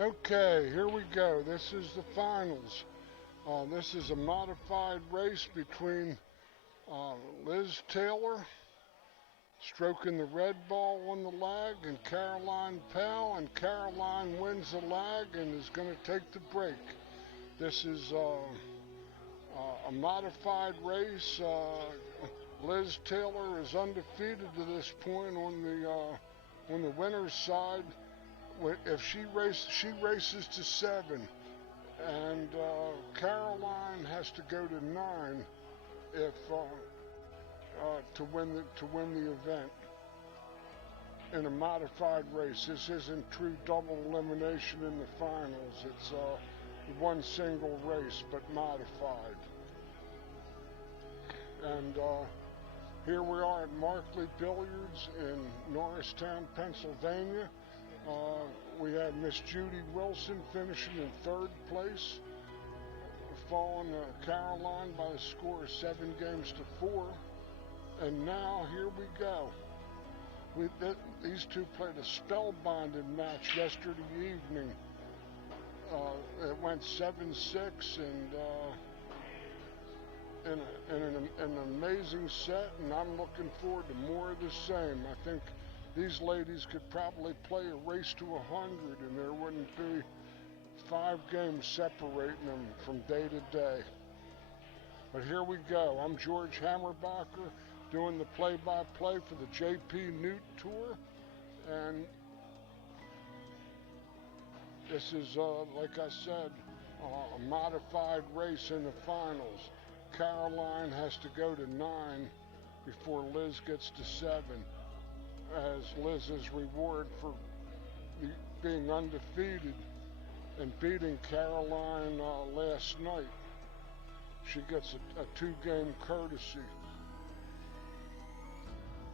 Okay, here we go. This is the finals. This is a modified race between Liz Taylor stroking the red ball on the lag and Caroline Powell, and Caroline wins the lag and is going to take the break. This is a modified race. Liz Taylor is undefeated to this point on the winner's side. If she races to 7, and Caroline has to go to 9 if to win the event in a modified race. This isn't true double elimination in the finals. It's one single race but modified. And here we are at Markley Billiards in Norristown, Pennsylvania. We have Miss Judy Wilson finishing in 3rd place, following Caroline by a score of 7 games to 4. And now here we go. These two played a spellbinding match yesterday evening. It went 7-6 and in an amazing set, and I'm looking forward to more of the same. I think these ladies could probably play a race to 100, and there wouldn't be 5 games separating them from day to day. But here we go. I'm George Hammerbacher, doing the play-by-play for the JPNEWT Tour, and this is, like I said, a modified race in the finals. Caroline has to go to 9 before Liz gets to 7, as Liz's reward for being undefeated and beating Caroline last night. She gets a 2-game courtesy.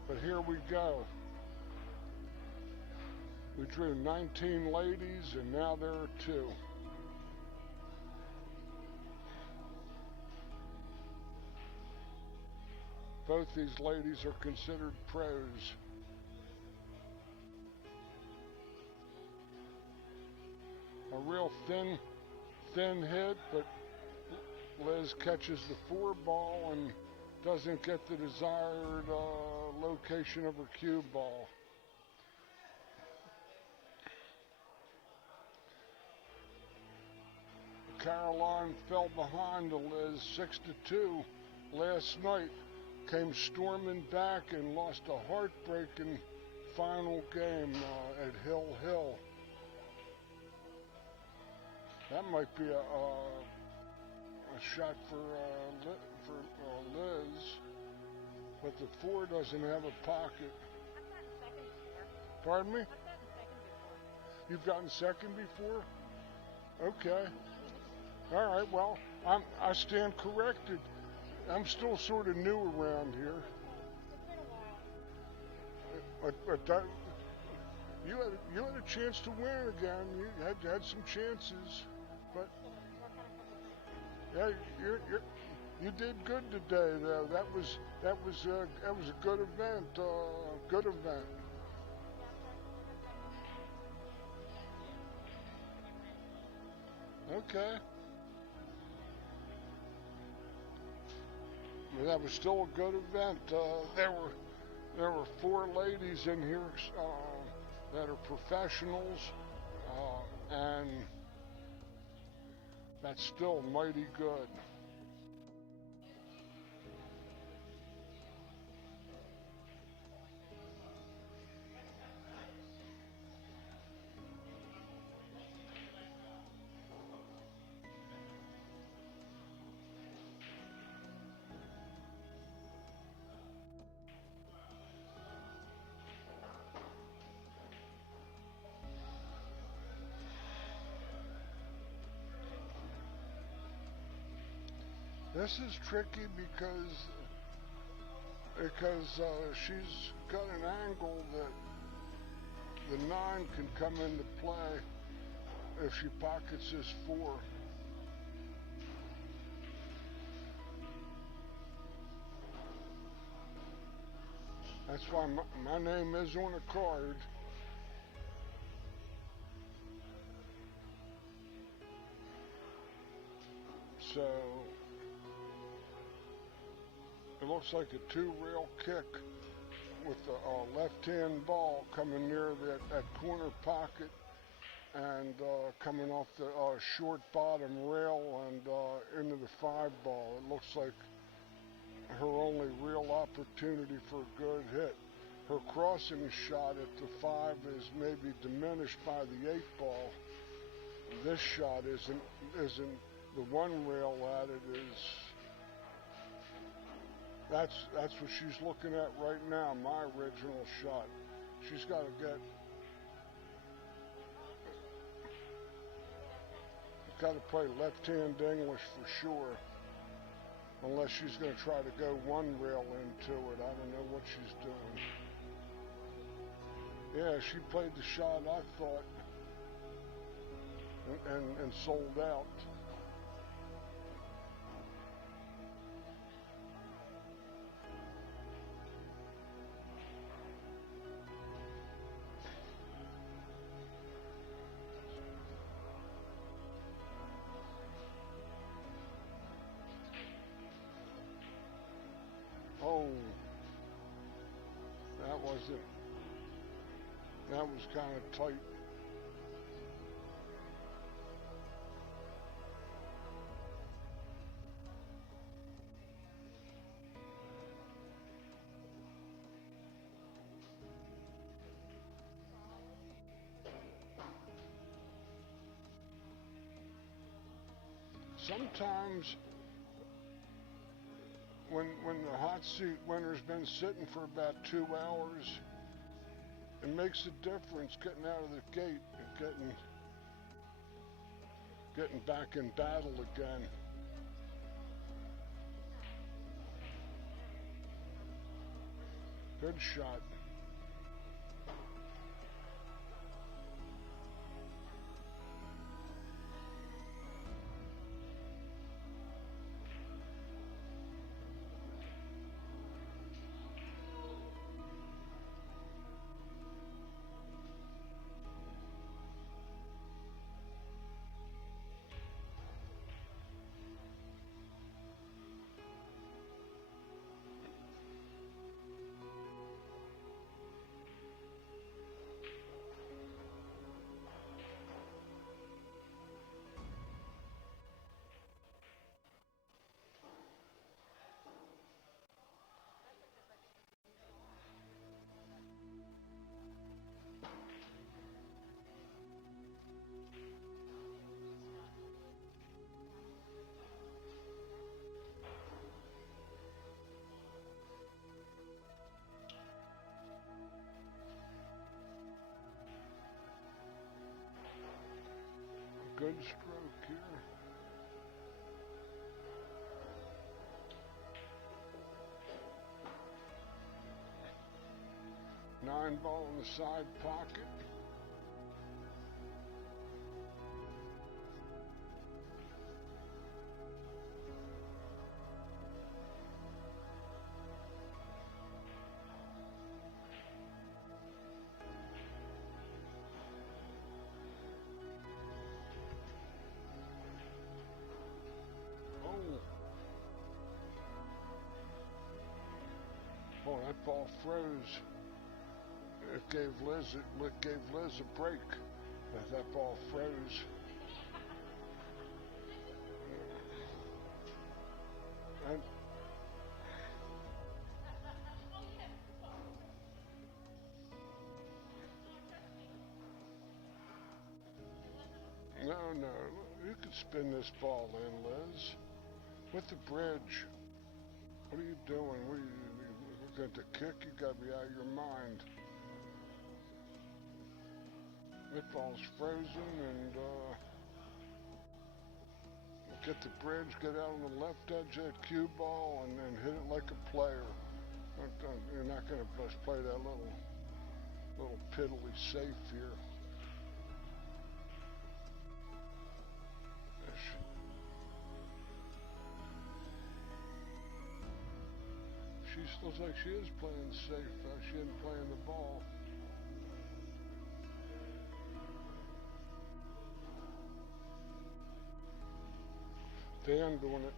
But here we go. We drew 19 ladies, and now there are 2. Both these ladies are considered pros. A real thin hit, but Liz catches the 4 ball and doesn't get the desired location of her cue ball. Caroline fell behind to Liz 6-2 last night, came storming back and lost a heartbreaking final game at Hill Hill. That might be a shot for Liz, but the 4 doesn't have a pocket. Pardon me? You've gotten second before? Okay. All right. Well, I stand corrected. I'm still sort of new around here. But you had a chance to win again. You had some chances, but yeah, you did good today, though. That was a good event. Good event. Okay. Well, that was still a good event. There were 4 ladies in here that are professionals, and that's still mighty good. This is tricky because she's got an angle that the 9 can come into play if she pockets this 4. That's why my name is on a card. So it looks like a two-rail kick with the left-hand ball coming near that corner pocket and coming off the short bottom rail and into the 5-ball. It looks like her only real opportunity for a good hit. Her crossing shot at the 5 is maybe diminished by the 8-ball. This shot isn't the one rail at it is. That's what she's looking at right now. My original shot. She's got to play left-hand English for sure. Unless she's going to try to go one rail into it. I don't know what she's doing. Yeah, she played the shot, I thought, and sold out. Oh, that was kind of tight. Sometimes when the hot seat winner's been sitting for about 2 hours, it makes a difference getting out of the gate and getting back in battle again. Good shot. Good stroke here. Nine ball in the side pocket. Oh, that ball froze. It gave Liz a break. That ball froze. And no, you could spin this ball in, Liz. With the bridge. What are you doing? Looking at the kick? You gotta be out of your mind. That ball's frozen, and get the bridge, get out on the left edge of that cue ball, and then hit it like a player. You're not gonna just play that little piddly safe here. She looks like she is playing safe. She isn't playing the ball. fan doing it.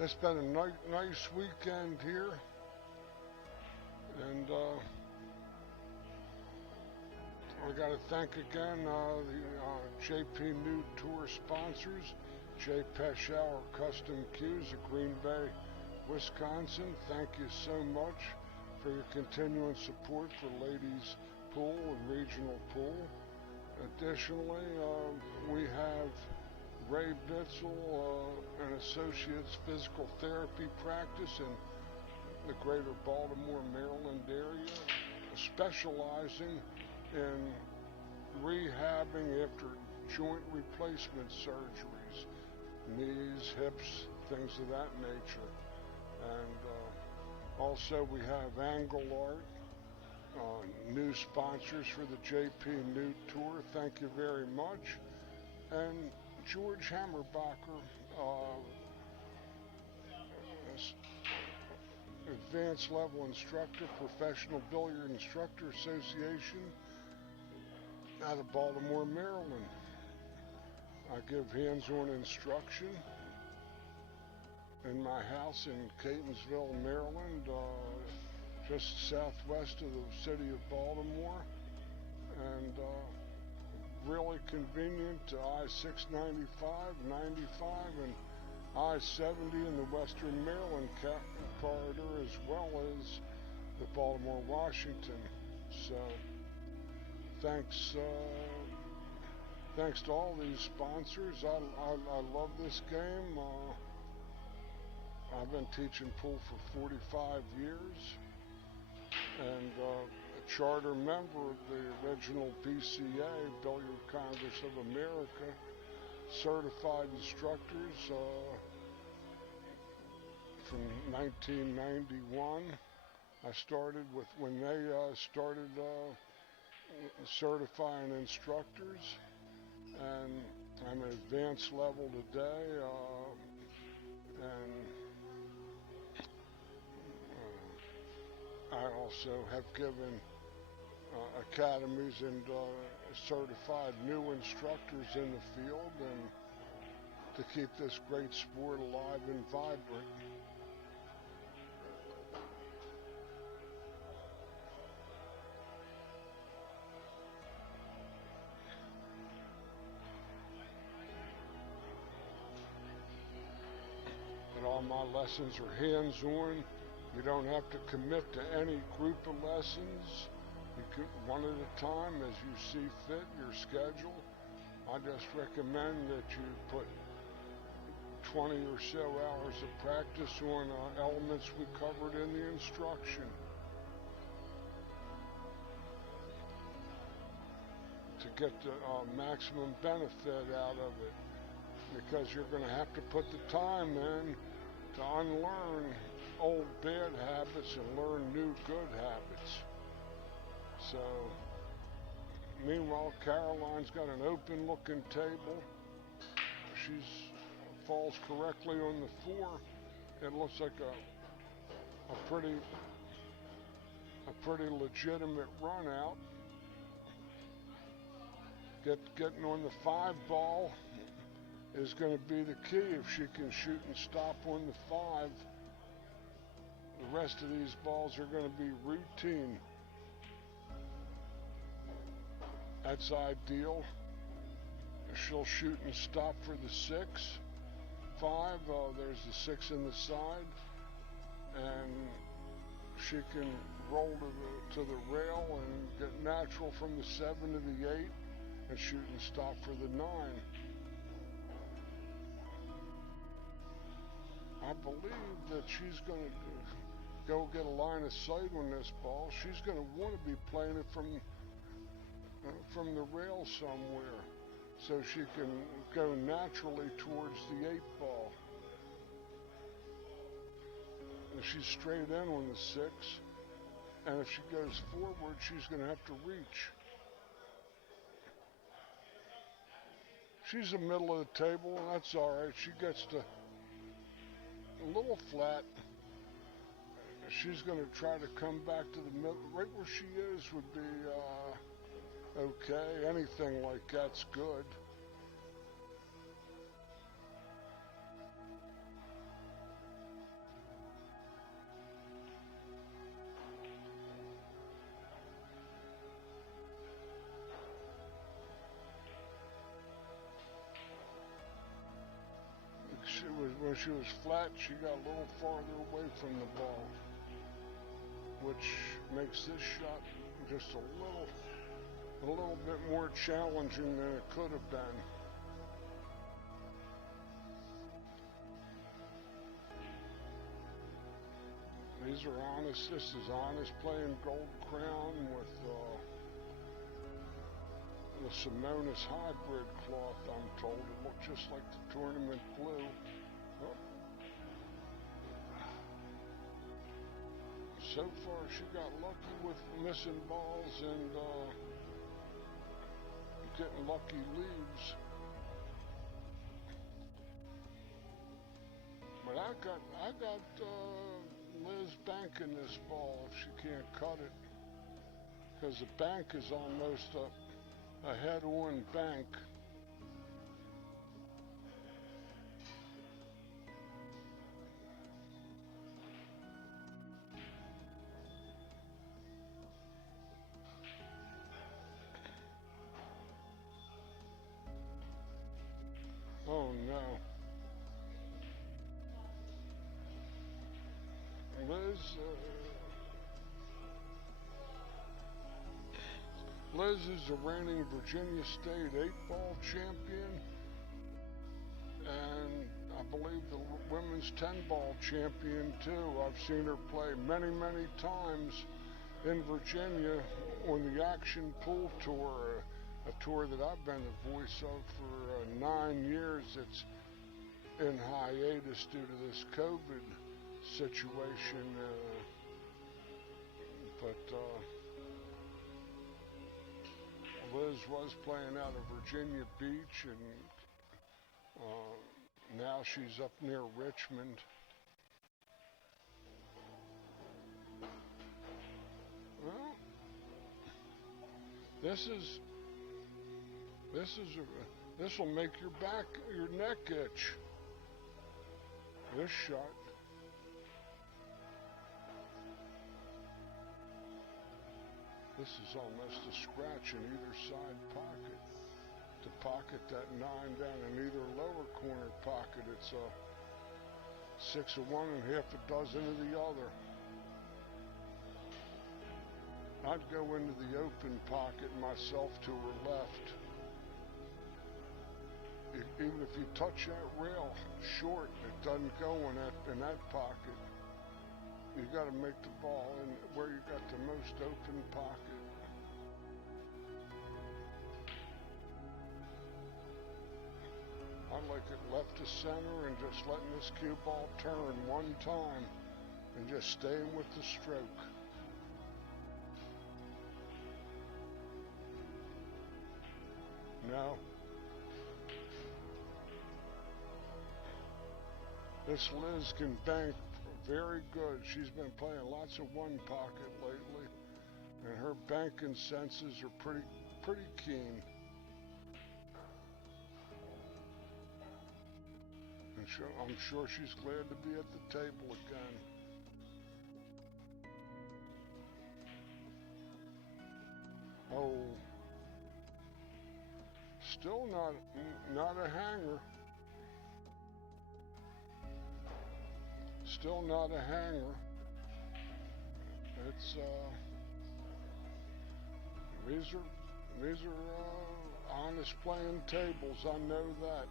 It's been a nice weekend here, and I got to thank again the JPNEWT tour sponsors, JPNEWT Custom Cues of Green Bay, Wisconsin. Thank you so much for your continuing support for ladies pool and regional pool. Additionally, we have Ray Bitzel, an associate's physical therapy practice in the greater Baltimore, Maryland area, specializing in rehabbing after joint replacement surgeries, knees, hips, things of that nature. And also we have Angle Art, new sponsors for the JPNEWT tour. Thank you very much. And George Hammerbacher, advanced level instructor, Professional Billiard Instructor Association out of Baltimore, Maryland. I give hands-on instruction in my house in Catonsville, Maryland, just southwest of the city of Baltimore, and really convenient to I-695, 95, and I-70 in the Western Maryland corridor, as well as the Baltimore-Washington. So thanks to all these sponsors. I love this game. I've been teaching pool for 45 years, and a charter member of the original BCA, Billiard Congress of America, certified instructors from 1991. I started with when they started certifying instructors, and I'm an advanced level today, and I also have given academies and certified new instructors in the field, and to keep this great sport alive and vibrant. And all my lessons are hands-on. You don't have to commit to any group of lessons. You can one at a time as you see fit, your schedule. I just recommend that you put 20 or so hours of practice on elements we covered in the instruction. To get the maximum benefit out of it. Because you're going to have to put the time in to unlearn old bad habits and learn new good habits. So, meanwhile, Caroline's got an open looking table. She falls correctly on the floor. It looks like a pretty legitimate run out. Getting on the 5 ball is going to be the key. If she can shoot and stop on the 5, the rest of these balls are going to be routine. That's ideal. She'll shoot and stop for the 6, 5. There's the 6 in the side, and she can roll to the rail and get natural from the 7 to the 8, and shooting stop for the 9. I believe that she's going to go get a line of sight on this ball. She's going to want to be playing it from the rail somewhere, so she can go naturally towards the 8 ball. And she's straight in on the 6, and if she goes forward, she's going to have to reach. She's the middle of the table, and that's all right. She gets to a little flat. She's going to try to come back to the middle. Right where she is would be okay. Anything like that's good. When she was flat, she got a little farther away from the ball, which makes this shot just a little bit more challenging than it could have been. These are honest. This is honest playing Gold Crown with the Simonis hybrid cloth, I'm told. It looked just like the tournament blue. Oh. So far, she got lucky with missing balls and getting lucky leads. But I got Liz banking this ball if she can't cut it, because the bank is almost a head-on bank. Oh no. Liz is the reigning Virginia State 8-ball champion, and I believe the women's 10-ball champion too. I've seen her play many, many times in Virginia on the Action Pool Tour, a tour that I've been the voice of for 9 years. It's in hiatus due to this COVID situation, but Liz was playing out of Virginia Beach, and now she's up near Richmond. Well, this will make your neck itch. This shot. This is almost a scratch in either side pocket. To pocket that 9 down in either lower corner pocket, it's a 6 of one and half a dozen of the other. I'd go into the open pocket myself to her left. Even if you touch that rail short, it doesn't go in that pocket. You got to make the ball in where you got the most open pocket. I like it left to center and just letting this cue ball turn one time and just staying with the stroke. No. This Liz can bank very good. She's been playing lots of one pocket lately, and her banking senses are pretty keen. And I'm sure she's glad to be at the table again. Oh, still not a hanger. Still not a hanger. It's these are honest playing tables, I know that.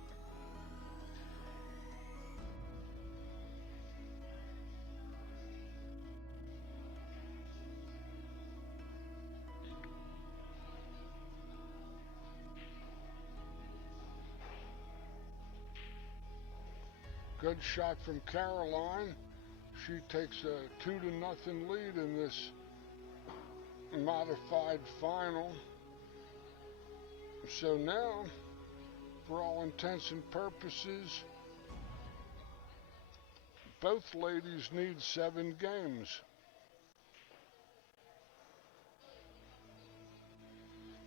Good shot from Caroline. She takes a 2-0 lead in this modified final. So now, for all intents and purposes, both ladies need 7 games.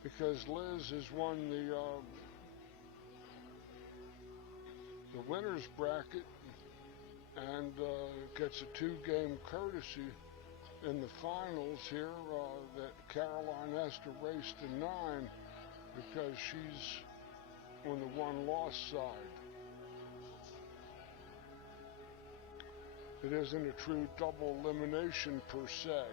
Because Liz has won the winner's bracket and gets a 2-game courtesy in the finals here that Caroline has to race to 9 because she's on the one-loss side. It isn't a true double elimination per se.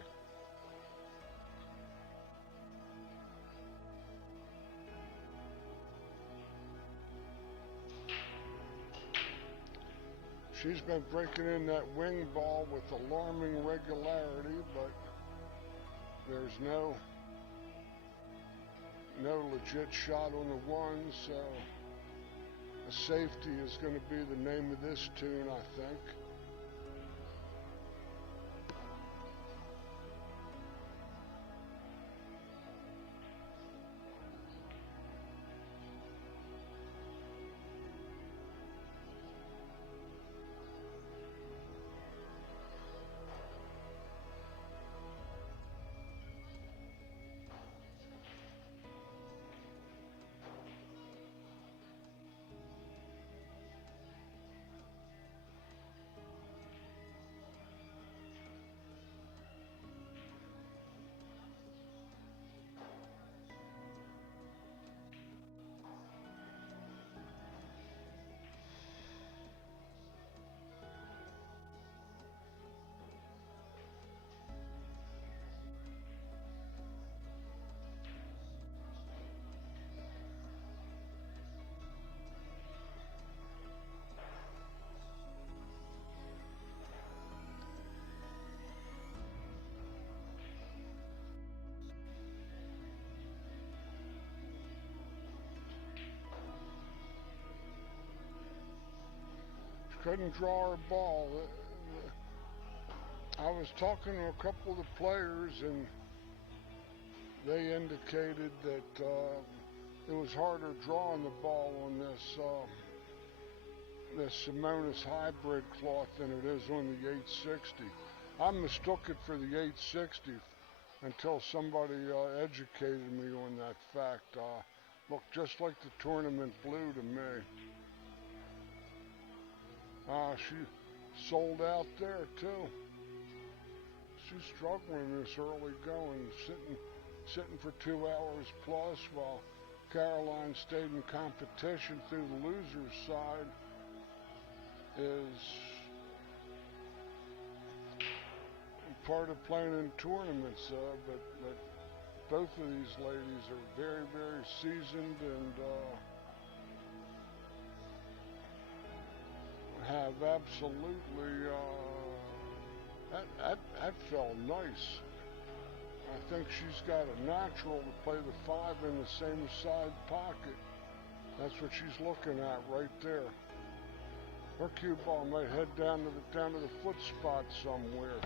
She's been breaking in that wing ball with alarming regularity, but there's no legit shot on the one, so a safety is going to be the name of this tune, I think. Couldn't draw her ball. I was talking to a couple of the players and they indicated that it was harder drawing the ball on this Simonis hybrid cloth than it is on the 860. I mistook it for the 860 until somebody educated me on that fact. Looked just like the tournament blue to me. She sold out there too. She's struggling this early going, sitting for 2 hours plus while Caroline stayed in competition through the loser's side is part of playing in tournaments, but both of these ladies are very, very seasoned and have absolutely, that felt nice. I think she's got a natural to play the 5 in the same side pocket. That's what she's looking at right there. Her cue ball might head down to the foot spot somewhere.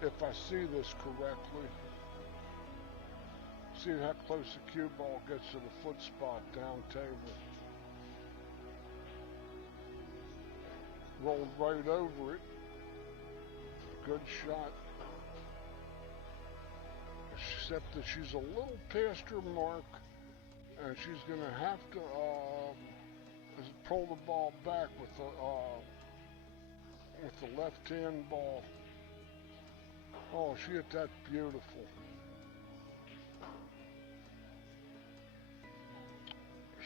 If I see this correctly. See how close the cue ball gets to the foot spot down table. Rolled right over it. Good shot. Except that she's a little past her mark, and she's going to have to pull the ball back with the left-hand ball. Oh, she hit that beautiful.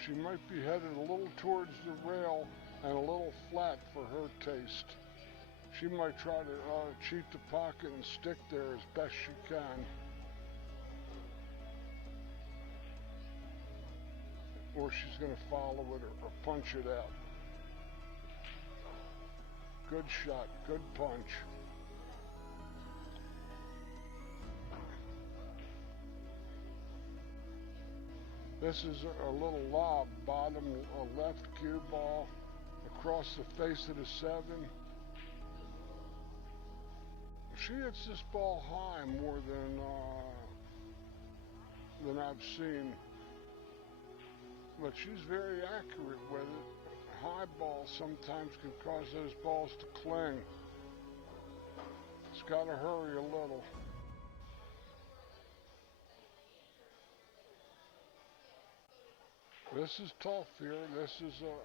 She might be headed a little towards the rail and a little flat for her taste. She might try to cheat the pocket and stick there as best she can. or she's going to follow it or punch it out. Good shot, good punch. This is a little lob, bottom left cue ball across the face of the 7. She hits this ball high more than I've seen, but she's very accurate with it. High ball sometimes can cause those balls to cling. It's got to hurry a little. This is tough here. This is a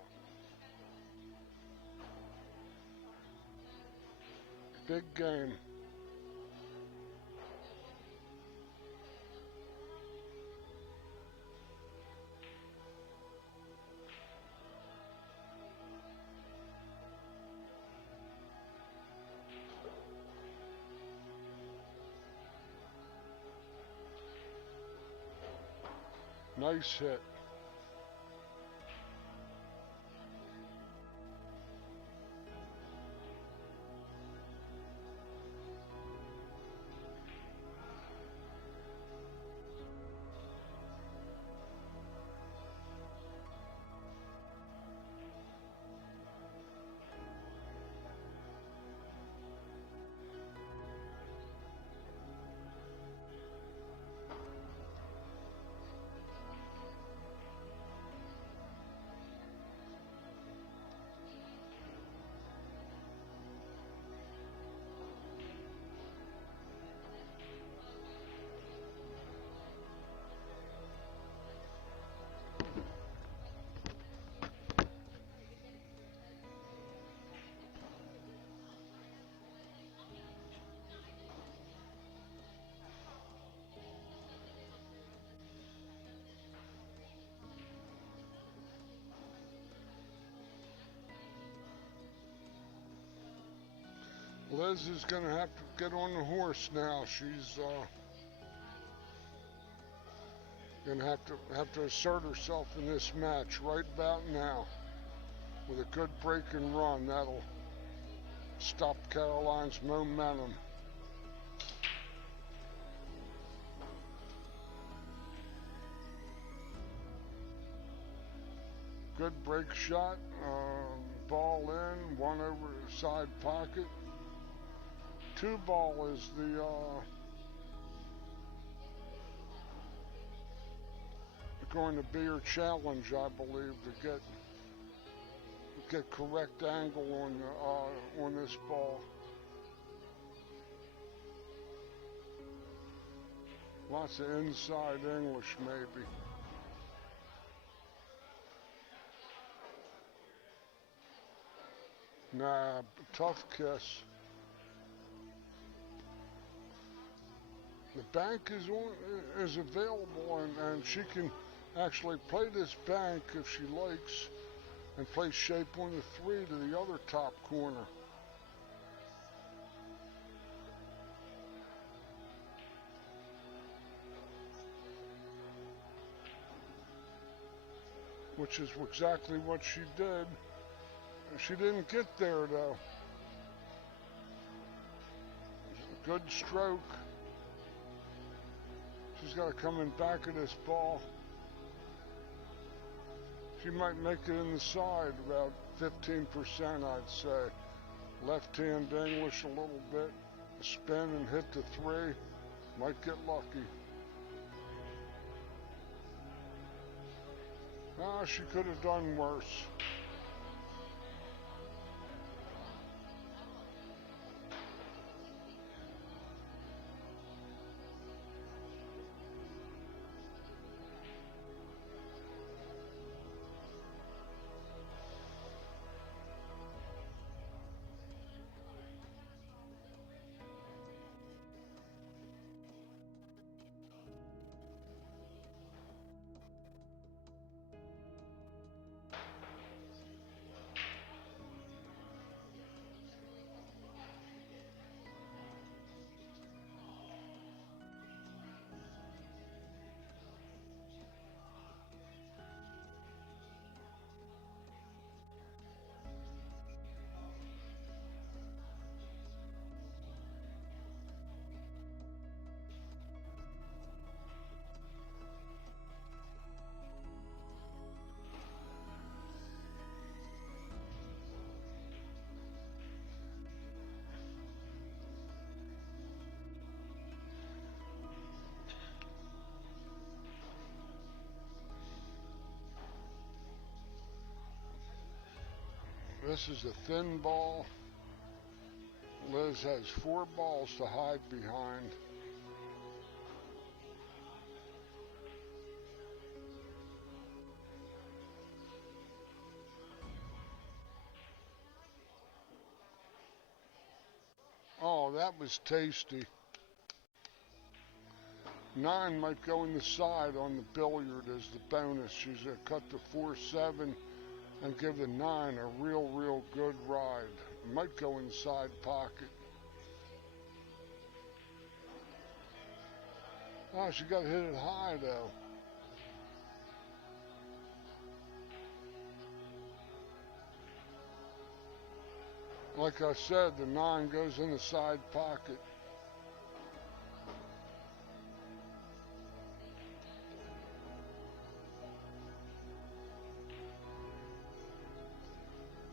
big game. Nice hit. Liz is going to have to get on the horse now. She's going to have to assert herself in this match right about now with a good break and run. That'll stop Caroline's momentum. Good break shot, ball in, one over the side pocket. 2 ball is going to be her challenge, I believe, to get correct angle on this ball. Lots of inside English, maybe. Nah, tough kiss. The bank is available, and she can actually play this bank if she likes, and play shape on the 3 to the other top corner. Which is exactly what she did. She didn't get there though. Good stroke. She's got to come in back of this ball. She might make it in the side, about 15%, I'd say. Left hand English a little bit. Spin and hit the 3. Might get lucky. Ah, she could have done worse. This is a thin ball. Liz has 4 balls to hide behind. Oh, that was tasty. 9 might go in the side on the billiard as the bonus. She's going to cut the 4-7 and give the 9 a real good ride. It might go in the side pocket. Oh, she got hit it high though. Like I said, the 9 goes in the side pocket.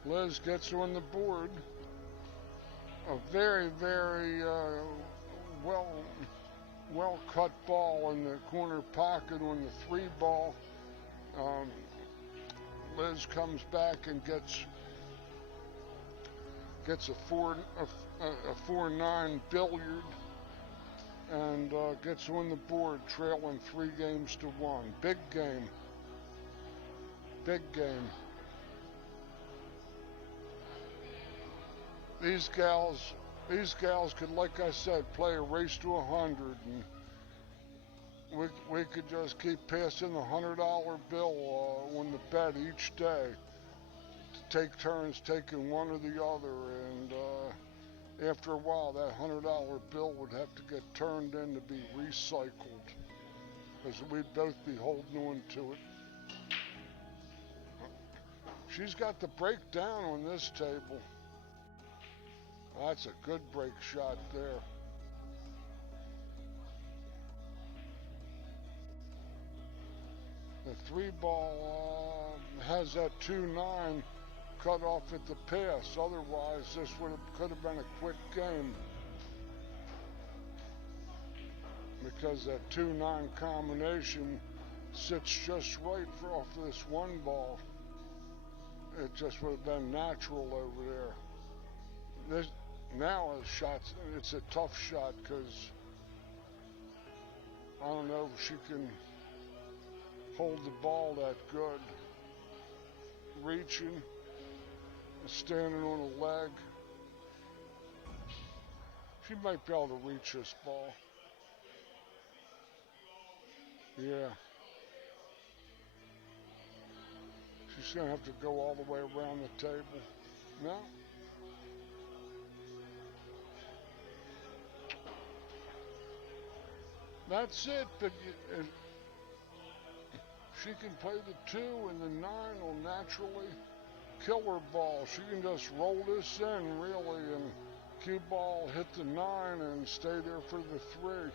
Liz gets on the board. A very well cut ball in the corner pocket on the 3 ball. Liz comes back and gets a 4-9 billiard and gets on the board, trailing 3 games to 1. Big game. Big game. These gals could, like I said, play a race to 100, and we could just keep passing the $100 bill on the bet each day. To take turns taking one or the other, and after a while that $100 bill would have to get turned in to be recycled, because we'd both be holding on to it. She's got the breakdown on this table. That's a good break shot there. The 3 ball has that 2-9 cut off at the pass. Otherwise, this could have been a quick game, because that 2-9 combination sits just right off of this 1 ball. It just would have been natural over there. Now it's a tough shot, because I don't know if she can hold the ball that good. Reaching, standing on a leg. She might be able to reach this ball. Yeah. She's going to have to go all the way around the table. No. That's it, but she can play the 2 and the 9 will naturally kill her ball. She can just roll this in, really, and cue ball hit the 9 and stay there for the 3.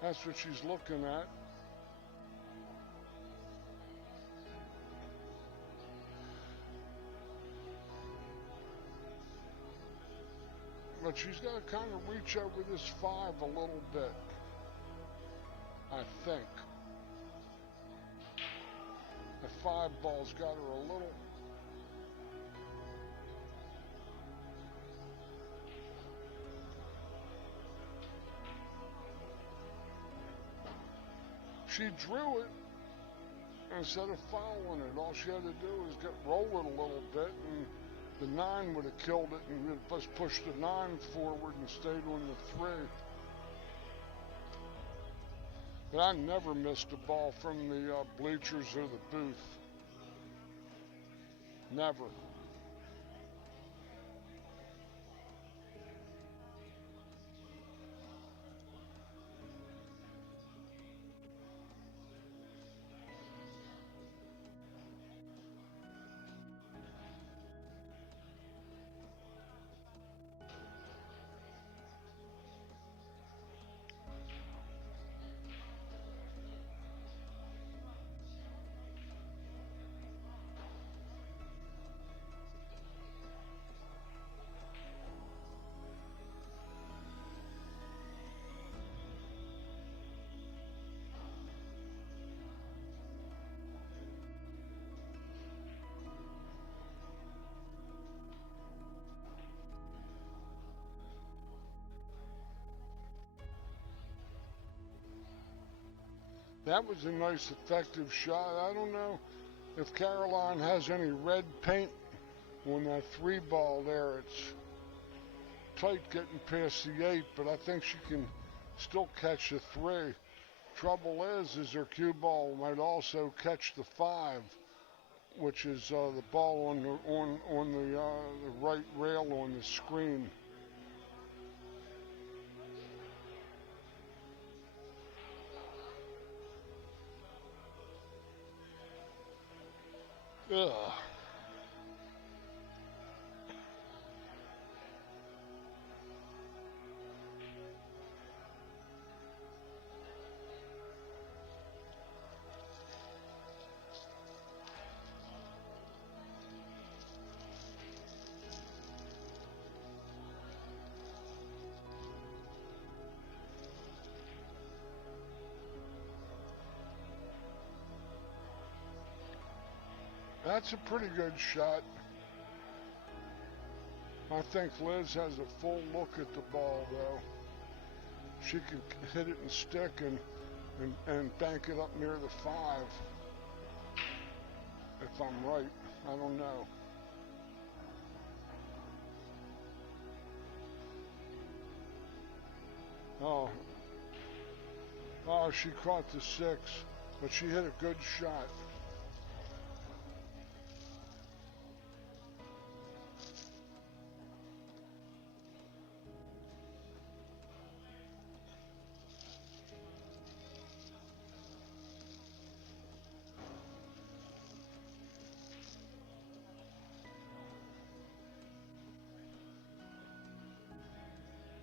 That's what she's looking at. But she's got to kind of reach over this 5 a little bit, I think. The 5 ball's got her a little. She drew it instead of following it. All she had to do was roll it a little bit, and the 9 would have killed it, and it just pushed the 9 forward and stayed on the 3. But I never missed a ball from the bleachers or the booth. Never. That was a nice effective shot. I don't know if Caroline has any red paint on that 3 ball there. It's tight getting past the 8, but I think she can still catch the 3. Trouble is her cue ball might also catch the 5, which is the ball on the right rail on the screen. Ugh. That's a pretty good shot. I think Liz has a full look at the ball, though. She can hit it and stick and bank it up near the 5. If I'm right, I don't know. Oh, she caught the 6, but she hit a good shot.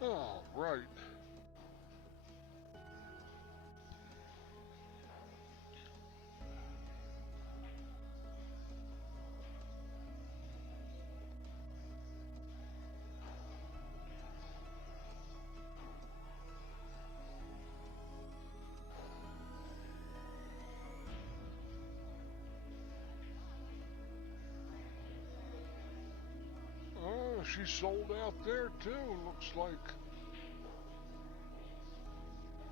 All right. Oh, she sold out there too, looks like.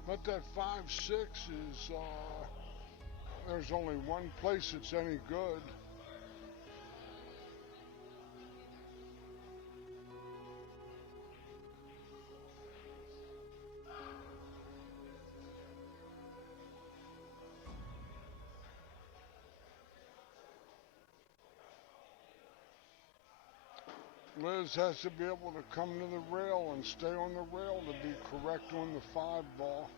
But that 5-6 is, there's only one place that's any good. Liz has to be able to come to the rail and stay on the rail to be correct on the 5 ball.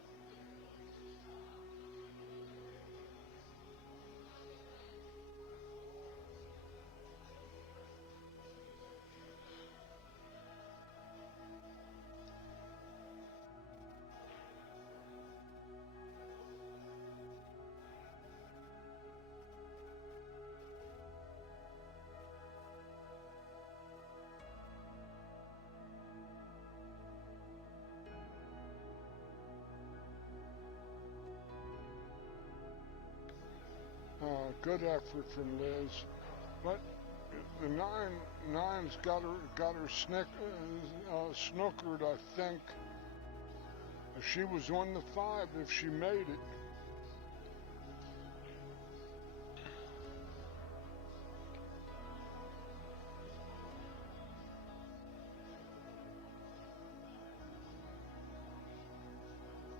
Good effort from Liz, but the nine's got her snookered. I think if she was on the 5, if she made it.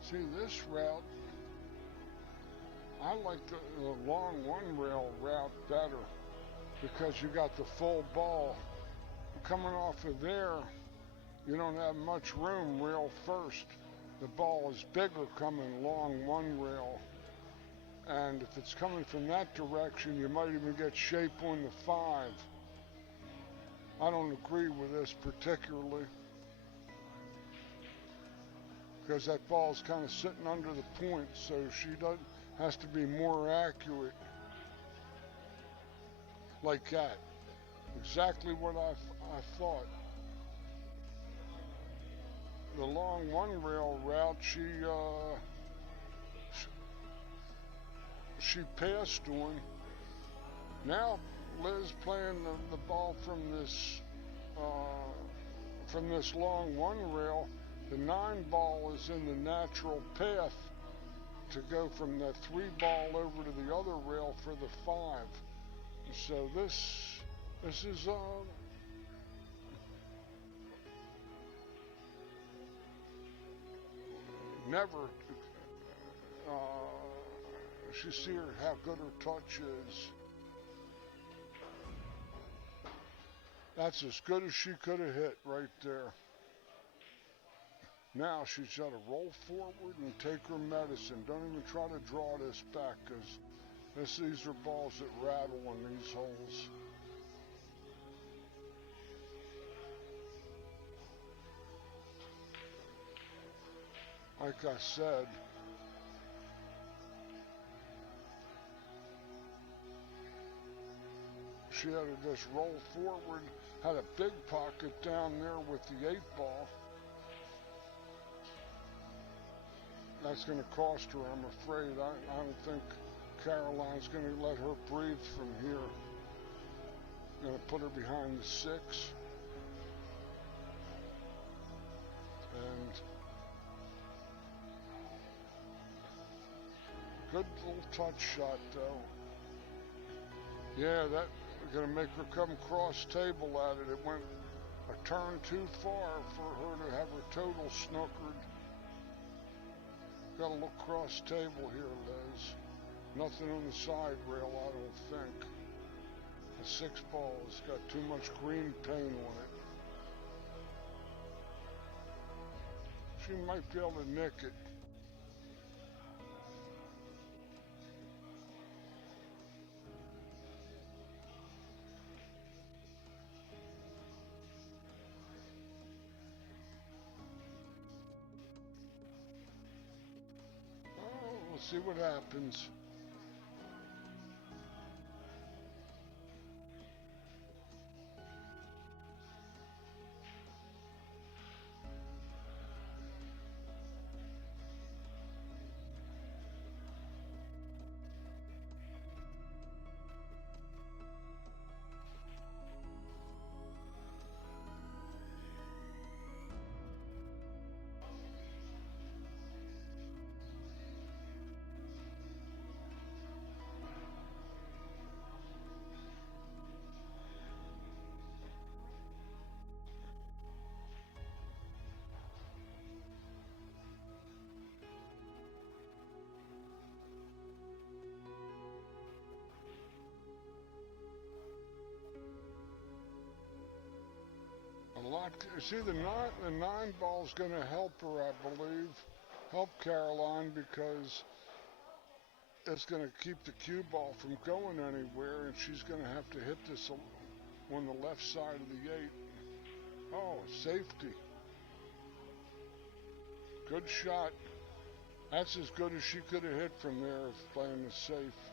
See this route. I like the long 1 rail route better because you got the full ball. Coming off of there, you don't have much room rail first. The ball is bigger coming long 1 rail. And if it's coming from that direction, you might even get shape on the 5. I don't agree with this particularly because that ball's kind of sitting under the point, so she has to be more accurate. Like that. Exactly what I thought. The long 1 rail route, she passed on. Now Liz playing the ball from this long 1 rail. The 9 ball is in the natural path to go from the 3 ball over to the other rail for the 5. So this is never. She see how good her touch is. That's as good as she could have hit right there. Now she's got to roll forward and take her medicine. Don't even try to draw this back, because these are balls that rattle in these holes. Like I said, she had to just roll forward, had a big pocket down there with the 8 ball. That's going to cost her, I'm afraid. I don't think Caroline's going to let her breathe from here. Going to put her behind the 6. And good little touch shot, though. Yeah, that going to make her come cross table at it. It went a turn too far for her to have her total snookered. Got to look cross table here, Liz. Nothing on the side rail, I don't think. The 6 ball has got too much green paint on it. She might be able to nick it. We'll see what happens. See, the 9 ball's going to help her, I believe. Help Caroline, because it's going to keep the cue ball from going anywhere, and she's going to have to hit this on the left side of the 8. Oh, safety. Good shot. That's as good as she could have hit from there if playing the safe.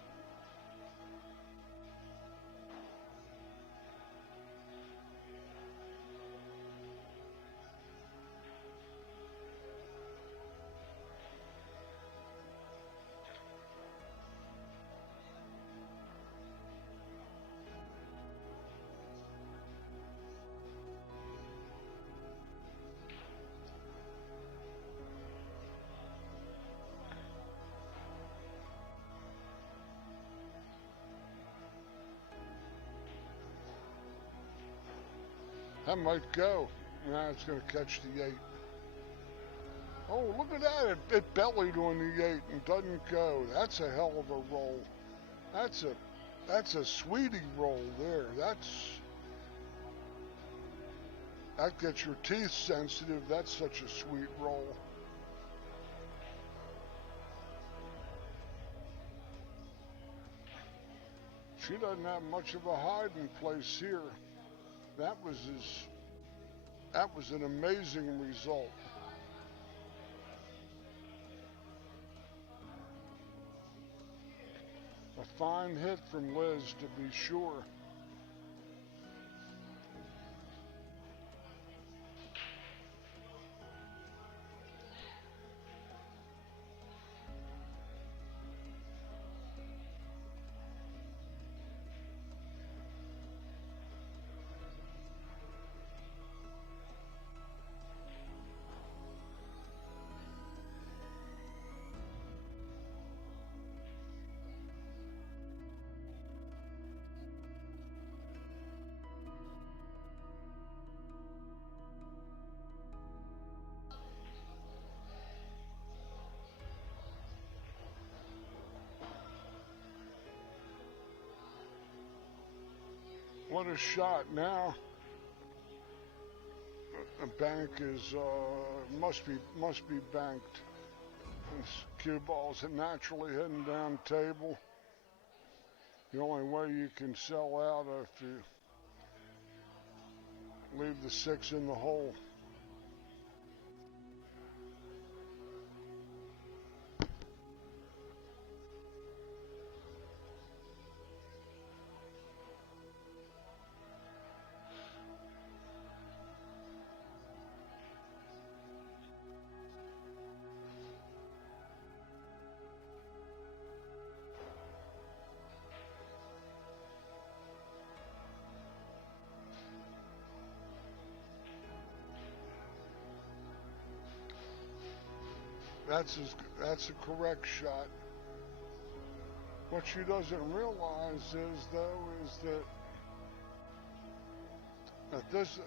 That might go. Now it's going to catch the 8. Oh, look at that. It bellied on the 8 and doesn't go. That's a hell of a roll. That's a sweetie roll there. That gets your teeth sensitive. That's such a sweet roll. She doesn't have much of a hiding place here. That was an amazing result. A fine hit from Liz, to be sure. What a shot now. The bank is must be banked. This cue ball's naturally heading down table. The only way you can sell out if you leave the 6 in the hole. That's a correct shot. What she doesn't realize is, though, is that this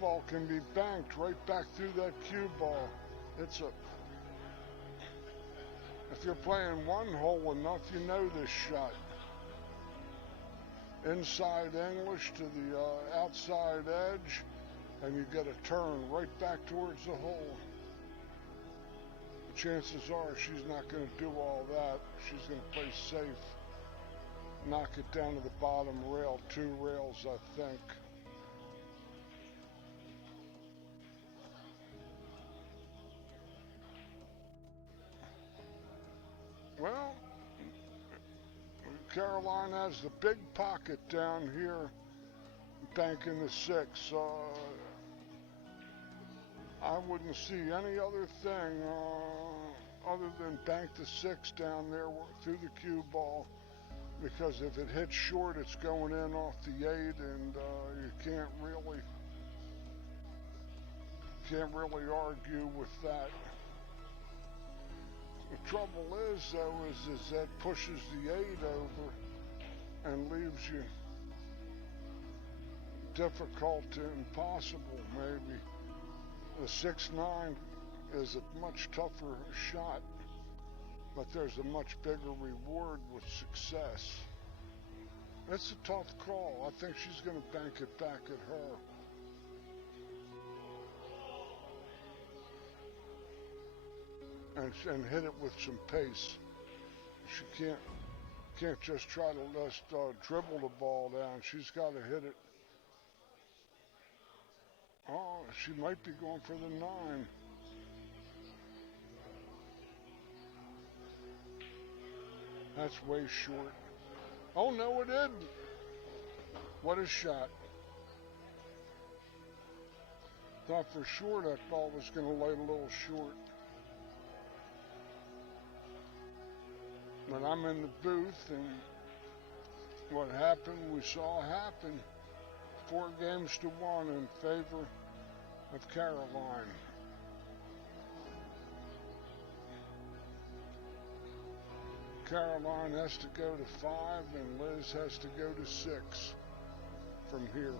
ball can be banked right back through that cue ball. If you're playing one hole enough, you know this shot. Inside English to the outside edge, and you get a turn right back towards the hole. Chances are she's not going to do all that. She's going to play safe. Knock it down to the bottom rail, 2 rails, I think. Well, Caroline has the big pocket down here, banking the 6. I wouldn't see any other thing other than bank the 6 down there through the cue ball, because if it hits short, it's going in off the 8, and you can't really argue with that. The trouble is, though, is that pushes the 8 over and leaves you difficult to impossible, maybe. The 6-9 is a much tougher shot, but there's a much bigger reward with success. It's a tough call. I think she's going to bank it back at her. And hit it with some pace. She can't just try to just dribble the ball down. She's got to hit it. Oh, she might be going for the 9. That's way short. Oh, no, it didn't. What a shot. Thought for sure that ball was going to lay a little short. But I'm in the booth, and what happened, we saw happen. 4 games to 1 in favor of Caroline. Caroline has to go to 5, and Liz has to go to 6 from here.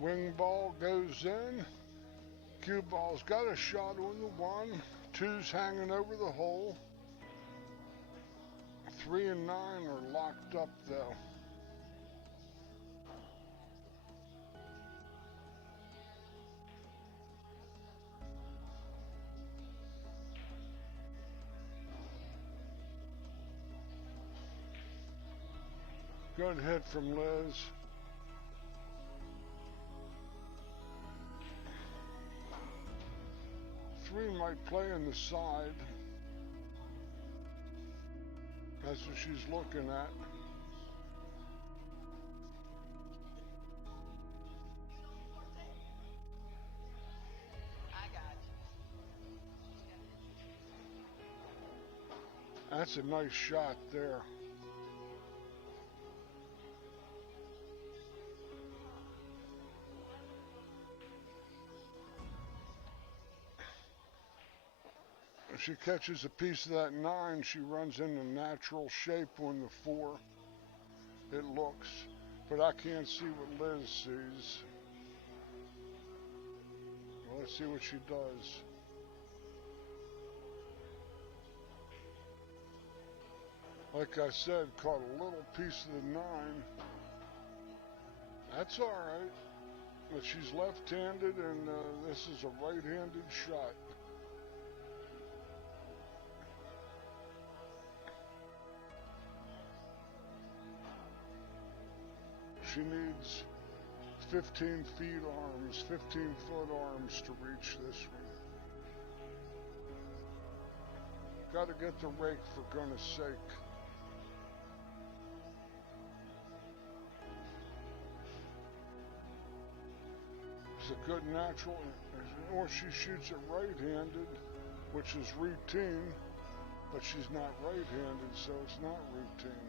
Wing ball goes in. Cue ball's got a shot on the 1. 2's hanging over the hole. 3 and 9 are locked up, though. Good hit from Liz. Three might play in the side. That's what she's looking at. That's a nice shot there. If she catches a piece of that 9, she runs into natural shape on the 4. It looks, but I can't see what Liz sees. Well, let's see what she does. Like I said, caught a little piece of the 9. That's all right, but she's left-handed, and this is a right-handed shot. She needs 15 feet arms, 15-foot arms to reach this one. Got to get the rake for goodness sake. It's a good natural, or she shoots it right-handed, which is routine, but she's not right-handed, so it's not routine.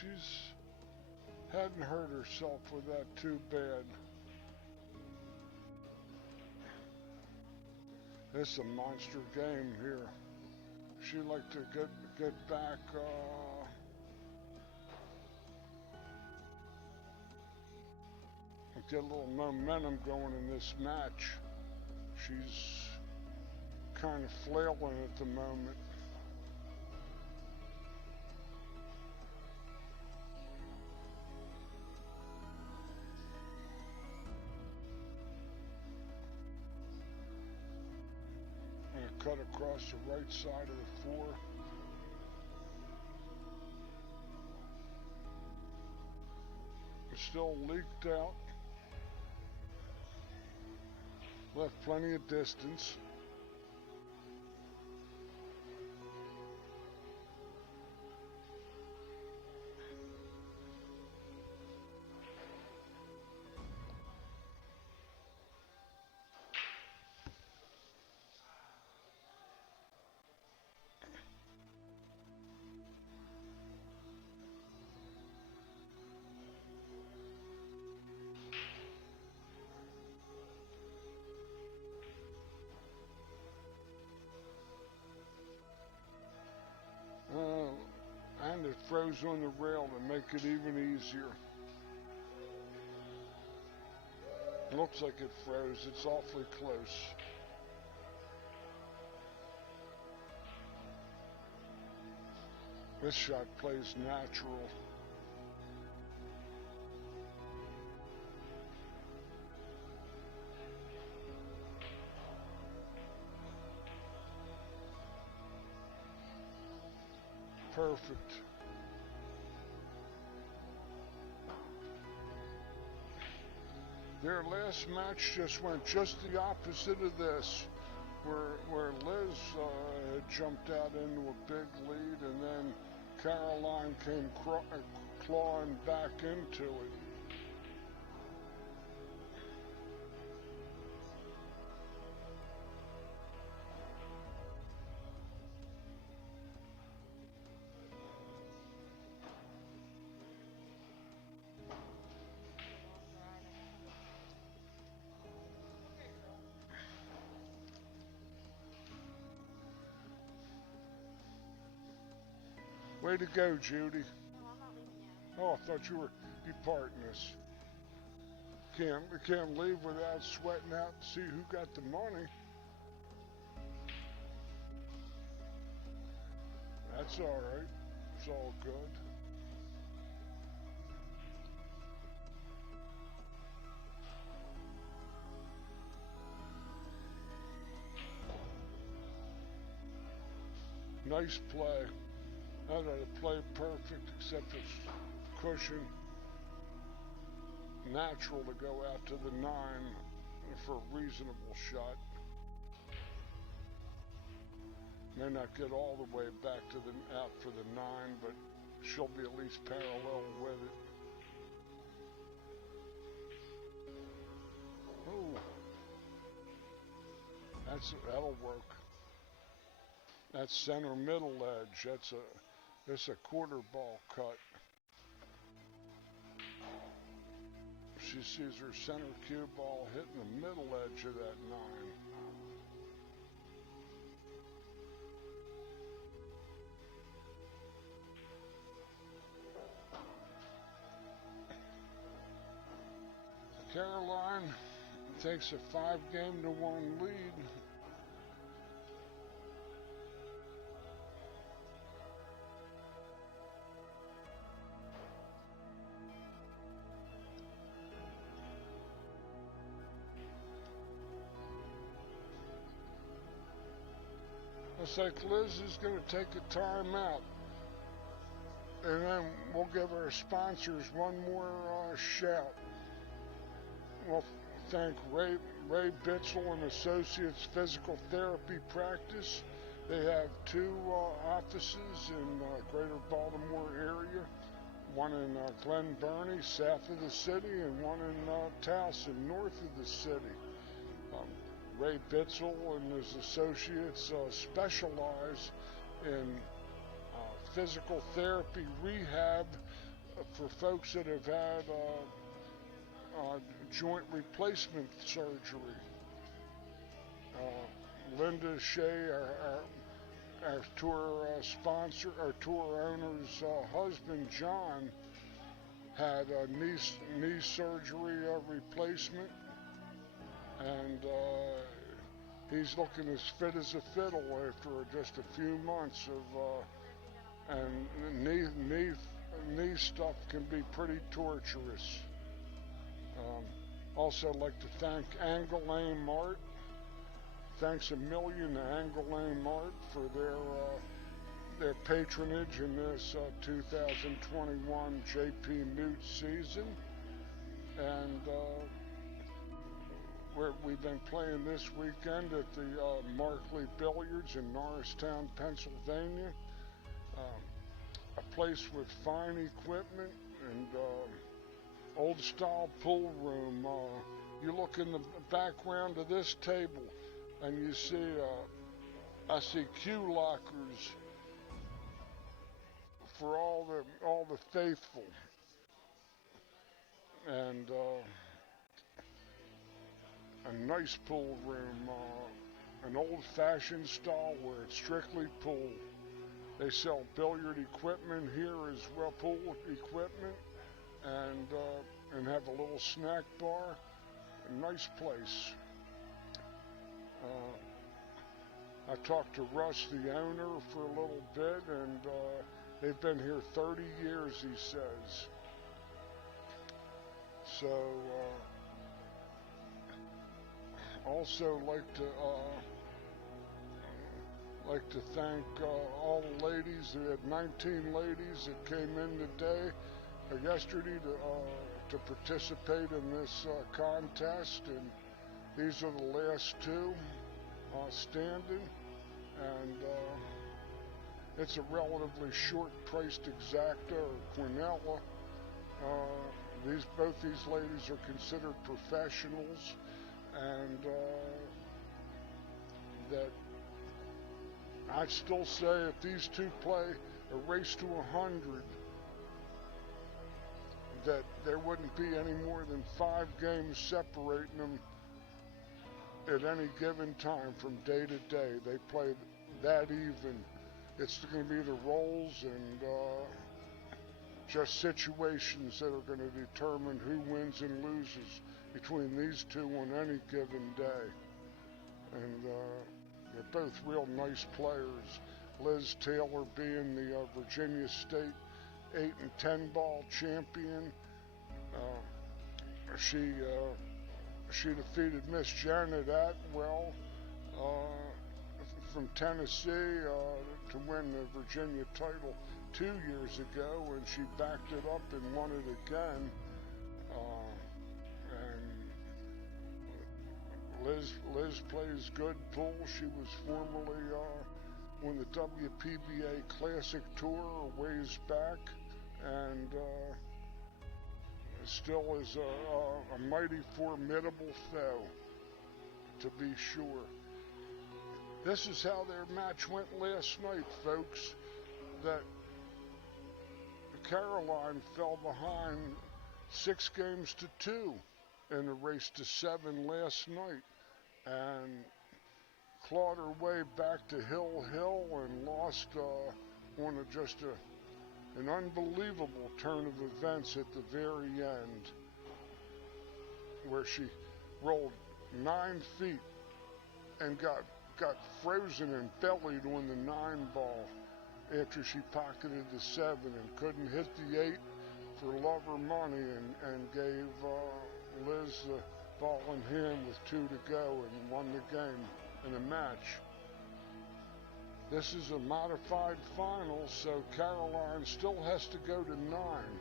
She's hadn't hurt herself with that too bad. This is a monster game here. She'd like to get back get a little momentum going in this match. She's kind of flailing at the moment. Cut across the right side of the 4. It's still leaked out. Left plenty of distance. And it froze on the rail to make it even easier. Looks like it froze. It's awfully close. This shot plays natural. Perfect. Their last match just went just the opposite of this, where Liz had jumped out into a big lead, and then Caroline came clawing back into it. Way to go, Judy. No, I'm not leaving yet. Oh, I thought you were departing us. We can't leave without sweating out to see who got the money. That's all right. It's all good. Nice play. That ought to play perfect, except it's cushion. Natural to go out to the 9. for a reasonable shot. May not get all the way back to the out for the 9, but she'll be at least parallel with it. Oh, that'll work. That's center middle edge. That's a quarter ball cut. She sees her center cue ball hitting the middle edge of that 9. Caroline takes a 5-game-to-1 lead. Looks like Liz is going to take a timeout. And then we'll give our sponsors one more shout. We'll thank Ray Bitzel and Associates Physical Therapy Practice. They have 2 offices in Greater Baltimore area. One in Glen Burnie, south of the city, and one in Towson, north of the city. Ray Bitzel and his associates specialize in physical therapy rehab for folks that have had joint replacement surgery. Linda Shea, our tour sponsor, our tour owner's husband, John, had a knee surgery replacement, and he's looking as fit as a fiddle after just a few months of, and knee stuff can be pretty torturous. Also like to thank Angoulane Mart. Thanks a million to Angoulane Mart for their patronage in this 2021 JPNEWT season. And we've been playing this weekend at the Markley Billiards in Norristown, Pennsylvania. A place with fine equipment and old style pool room. You look in the background of this table and you see I see cue lockers for all the faithful, and a nice pool room, an old-fashioned style where it's strictly pool. They sell billiard equipment here as well, pool equipment, and have a little snack bar. A nice place. I talked to Russ, the owner, for a little bit, and they've been here 30 years, he says. So, also like to thank all the ladies. We had 19 ladies that came in today or yesterday to participate in this contest, and these are the last 2 standing, and it's a relatively short-priced exacta or quinella. Both these ladies are considered professionals, and that I'd still say if these 2 play a race to 100, that there wouldn't be any more than 5 games separating them at any given time from day to day. They play that even. It's going to be the rolls and just situations that are going to determine who wins and loses between these 2 on any given day. And they're both real nice players. Liz Taylor being the Virginia State 8 and 10 ball champion. She defeated Miss Janet Atwell from Tennessee to win the Virginia title 2 years ago, and she backed it up and won it again. Liz plays good pool. She was formerly on the WPBA Classic Tour a ways back, and still is a mighty formidable foe, to be sure. This is how their match went last night, folks. That Caroline fell behind 6 games to 2 in the race to 7 last night, and clawed her way back to Hill and lost on an unbelievable turn of events at the very end, where she rolled 9 feet and got frozen and bellied on the 9 ball after she pocketed the 7 and couldn't hit the 8 for love or money, and gave Liz the ball in hand with 2 to go and won the game in a match. This is a modified final, so Caroline still has to go to 9,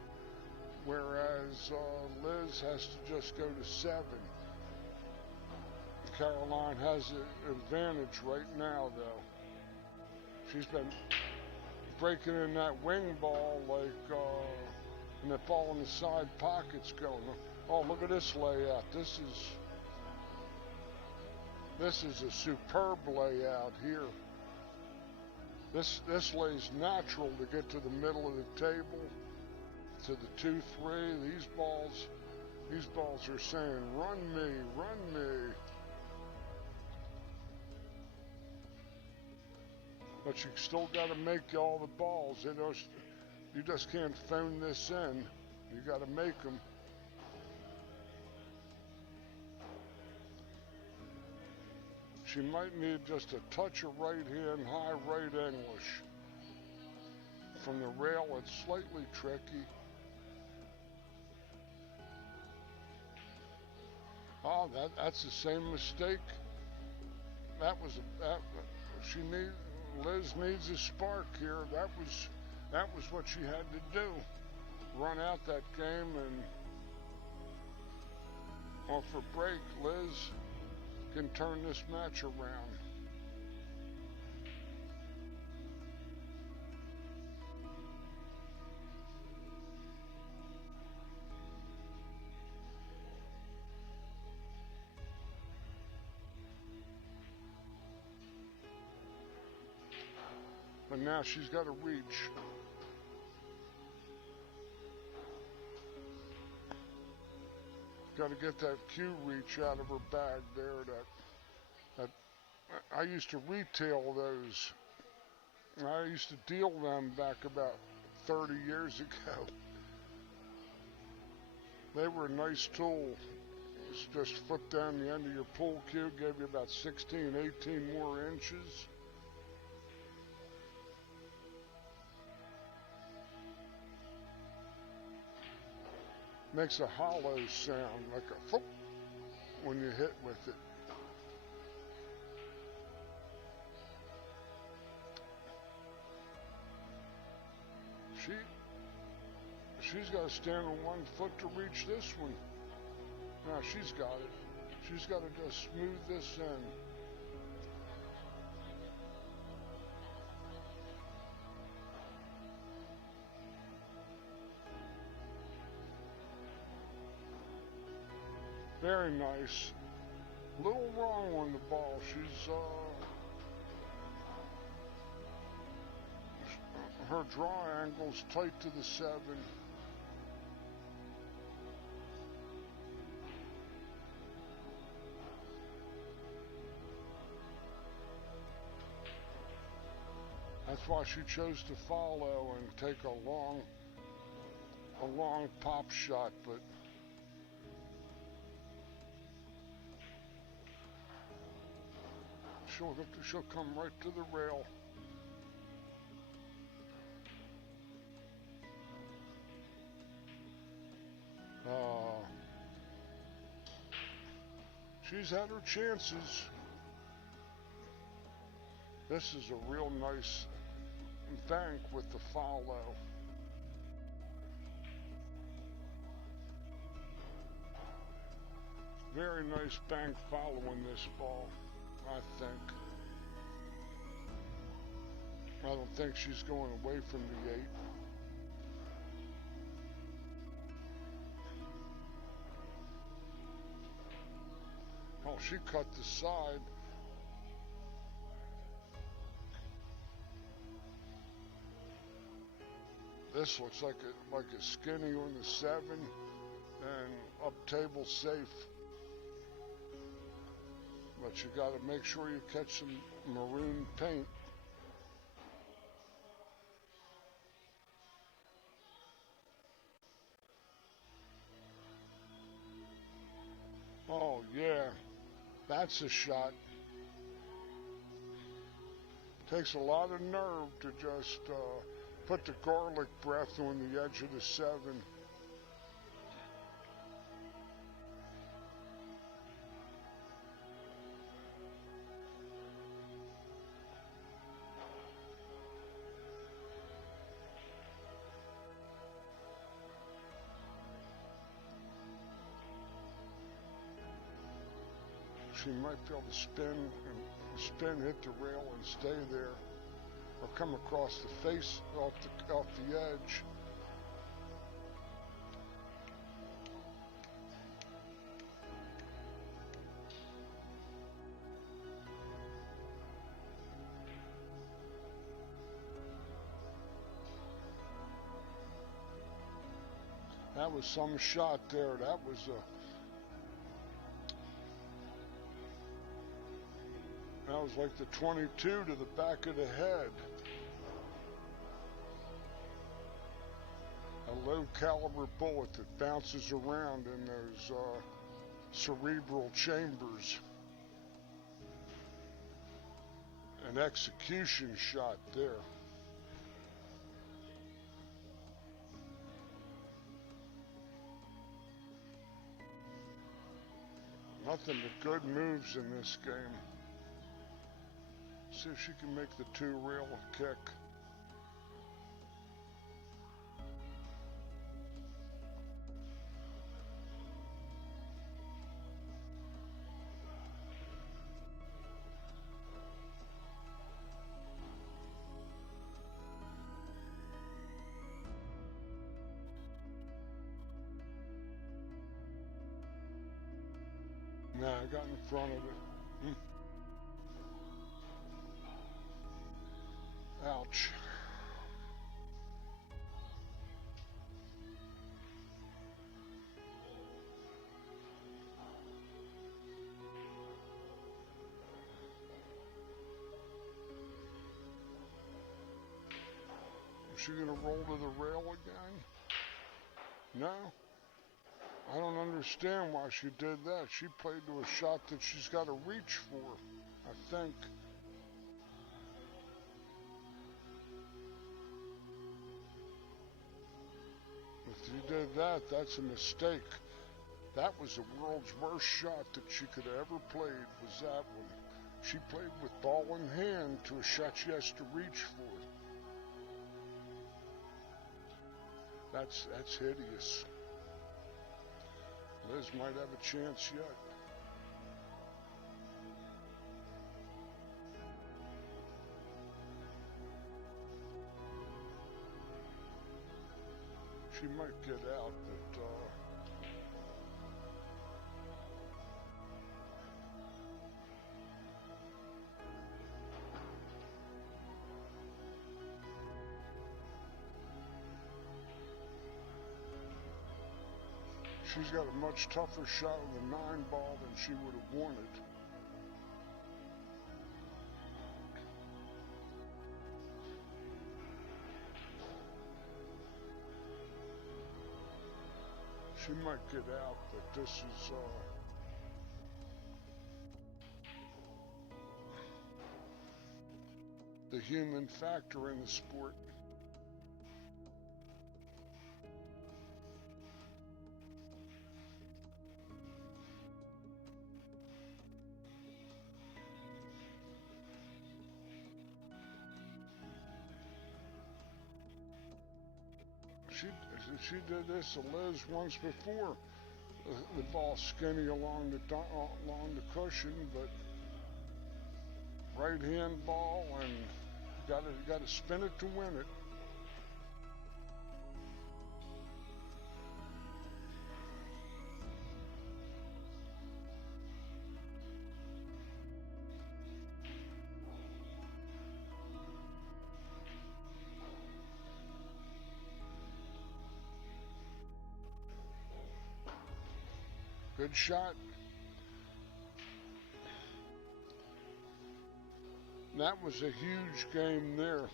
whereas Liz has to just go to 7. Caroline has an advantage right now, though. She's been breaking in that wing ball and the ball in the side pockets going. Oh, look at this layout. This is a superb layout here. This lays natural to get to the middle of the table, to the 2-3. These balls are saying, run me, run me. But you still got to make all the balls. You just can't phone this in. You got to make them. She might need just a touch of right hand, high right English. From the rail, it's slightly tricky. Oh, that's the same mistake. Liz needs a spark here. That was what she had to do. Run out that game, and off a break, Liz can turn this match around. But now she's got to reach. Got to get that cue reach out of her bag there. That I used to retail those. I used to deal them back about 30 years ago. They were a nice tool. Just flip down the end of your pool cue, gave you about 16, 18 more inches. Makes a hollow sound, like a thump when you hit with it. She's got to stand on 1 foot to reach this one. Now she's got it. She's got to just smooth this in. Very nice. A little wrong on the ball. Her draw angle's tight to the 7. That's why she chose to follow and take a long pop shot, but she'll come right to the rail. She's had her chances. This is a real nice bank with the follow. Very nice bank following this ball, I think. I don't think she's going away from the 8. Oh, she cut the side. This looks like a skinny on the 7 and up table safe. But you got to make sure you catch some maroon paint. Oh yeah, that's a shot. Takes a lot of nerve to just put the garlic breath on the edge of the 7. She might be able to spin, hit the rail and stay there, or come across the face off the edge. That was some shot there. That was like the 22 to the back of the head. A low caliber bullet that bounces around in those cerebral chambers. An execution shot there. Nothing but good moves in this game. See if she can make the 2 rail kick. Nah, I got in front of it. Ouch. Is she gonna roll to the rail again? No? I don't understand why she did that. She played to a shot that she's got to reach for, I think. If you did that, that's a mistake. That was the world's worst shot that she could have ever played, was that one. She played with ball in hand to a shot she has to reach for. That's hideous. Liz might have a chance yet. She might get out, but she's got a much tougher shot with a 9 ball than she would have wanted. She might get out, but this is the human factor in the sport. She did this to Liz once before. the ball skinny along the cushion, but right hand ball, and you got to spin it to win it. Good shot. That was a huge game there.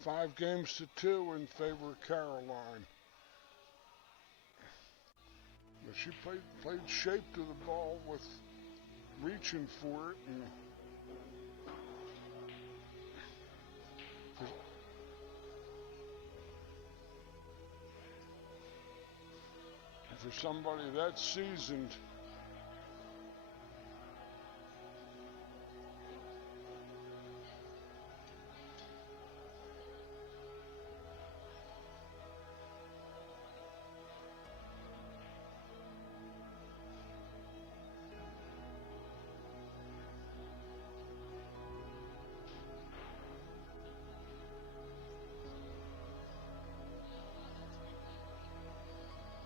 Five games to 2 in favor of Caroline. But she played shape to the ball with reaching for it, and for somebody that seasoned,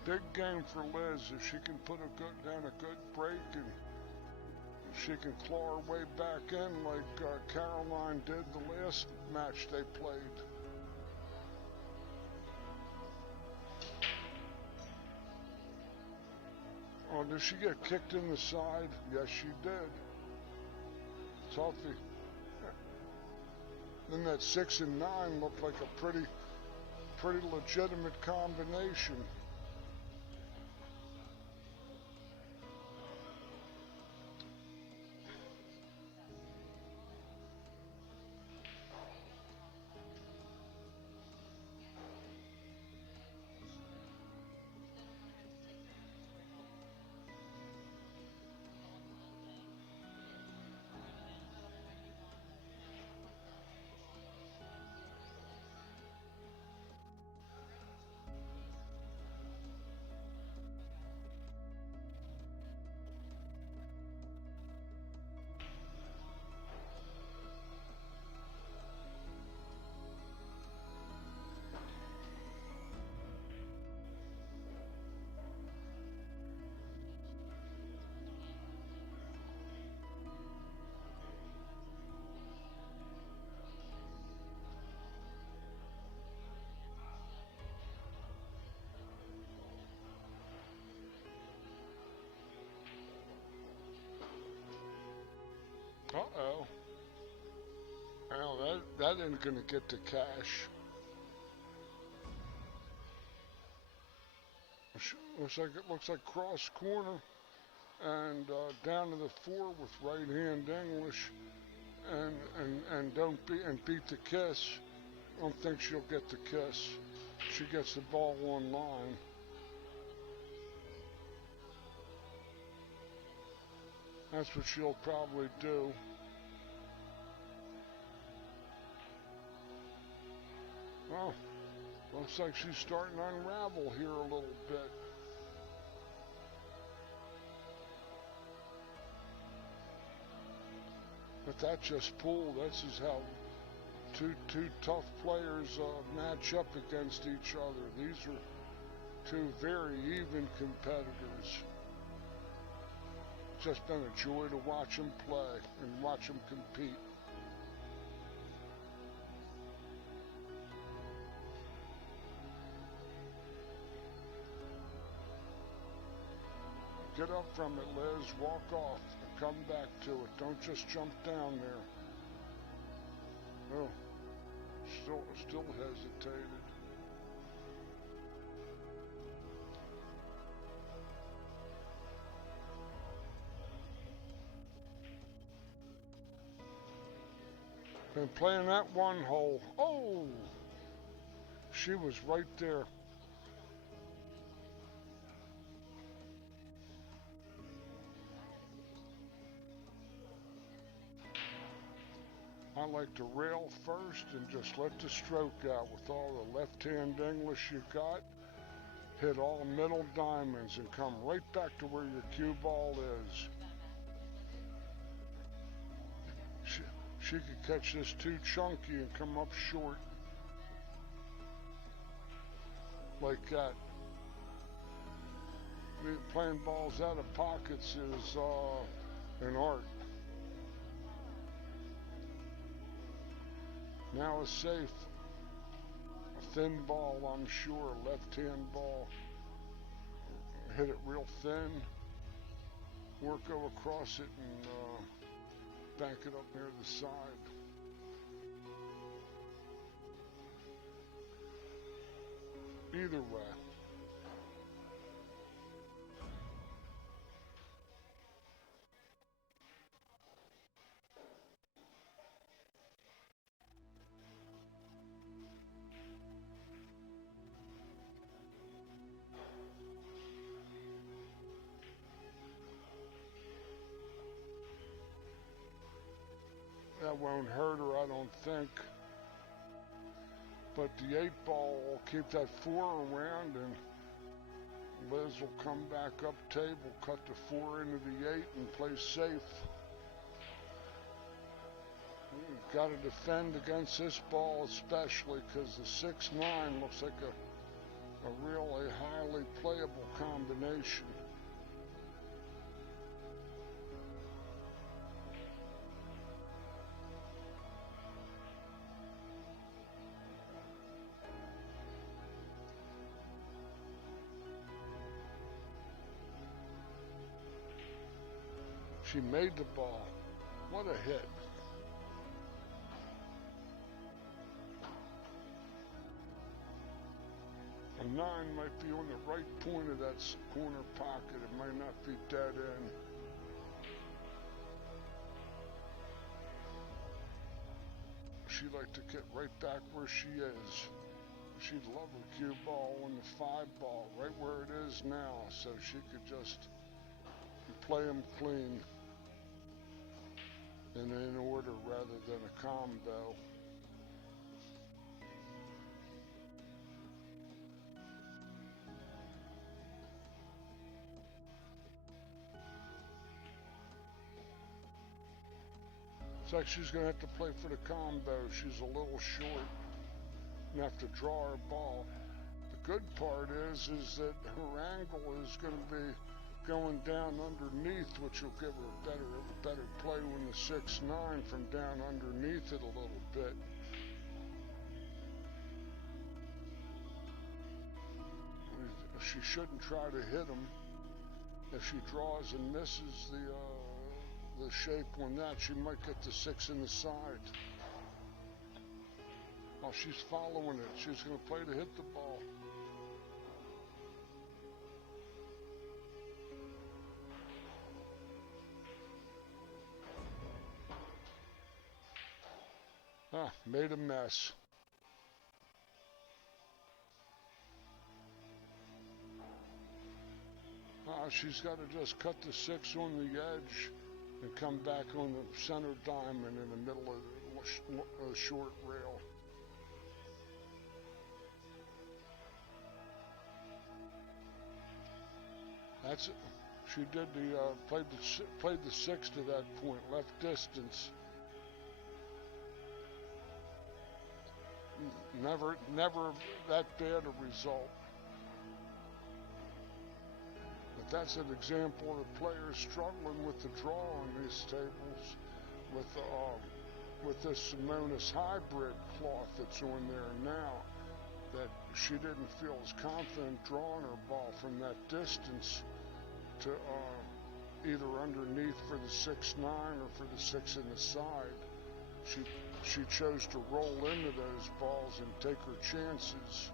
big game for Liz. If she can put down a good break, and she can claw her way back in like Caroline did the last match they played. Oh, did she get kicked in the side? Yes, she did. Toughy. Then that 6 and 9 looked like a pretty legitimate combination. Uh-oh. Well, that ain't gonna get to cash. Looks like cross corner, and down to the 4 with right hand English, and beat the kiss. I don't think she'll get the kiss. She gets the ball on line. That's what she'll probably do. Oh, looks like she's starting to unravel here a little bit. But that just pulled. This is how two tough players match up against each other. These are two very even competitors. It's just been a joy to watch them play and watch them compete. Get up from it, Liz. Walk off and come back to it. Don't just jump down there. Oh, still hesitated. Been playing that one hole. Oh, she was right there. I like to rail first and just let the stroke out with all the left-hand English you got. Hit all middle diamonds and come right back to where your cue ball is. She could catch this too chunky and come up short. Like that. Playing balls out of pockets is an art. Now it's safe. A thin ball, I'm sure, left-hand ball. Hit it real thin. Work go across it and bank it up near the side. Either way. That won't hurt her, I don't think. But the 8 ball will keep that 4 around, and Liz will come back up table, cut the 4 into the 8, and play safe. You've got to defend against this ball especially, because the 6-9 looks like a really highly playable combination. She made the ball. What a hit. A 9 might be on the right point of that corner pocket. It might not be dead end. She'd like to get right back where she is. She'd love her cue ball on the 5 ball, right where it is now, so she could just play them clean. And in order rather than a combo. It's like she's going to have to play for the combo. She's a little short and have to draw her ball. The good part is that her angle is going to be going down underneath, which will give her a better play when the 6-9 from down underneath it a little bit. She shouldn't try to hit them. If she draws and misses the shape on that, she might get the 6 in the side. Oh, she's following it. She's going to play to hit the ball. Made a mess. She's got to just cut the 6 on the edge and come back on the center diamond in the middle of the short rail. That's it. She did played the 6 to that point, left distance. Never that bad a result. But that's an example of the players struggling with the draw on these tables with this Simonis hybrid cloth that's on there now, that she didn't feel as confident drawing her ball from that distance to either underneath for the 6-9 or for the 6 in the side. She chose to roll into those balls and take her chances.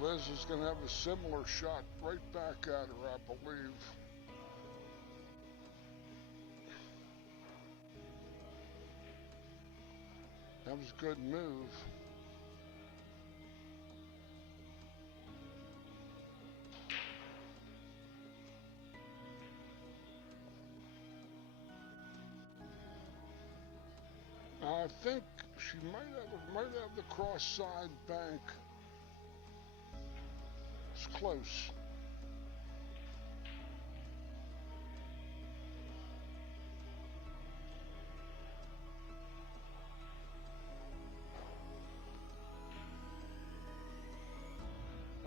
Liz is going to have a similar shot right back at her, I believe. That was a good move. I think she might have the cross side bank. It's close.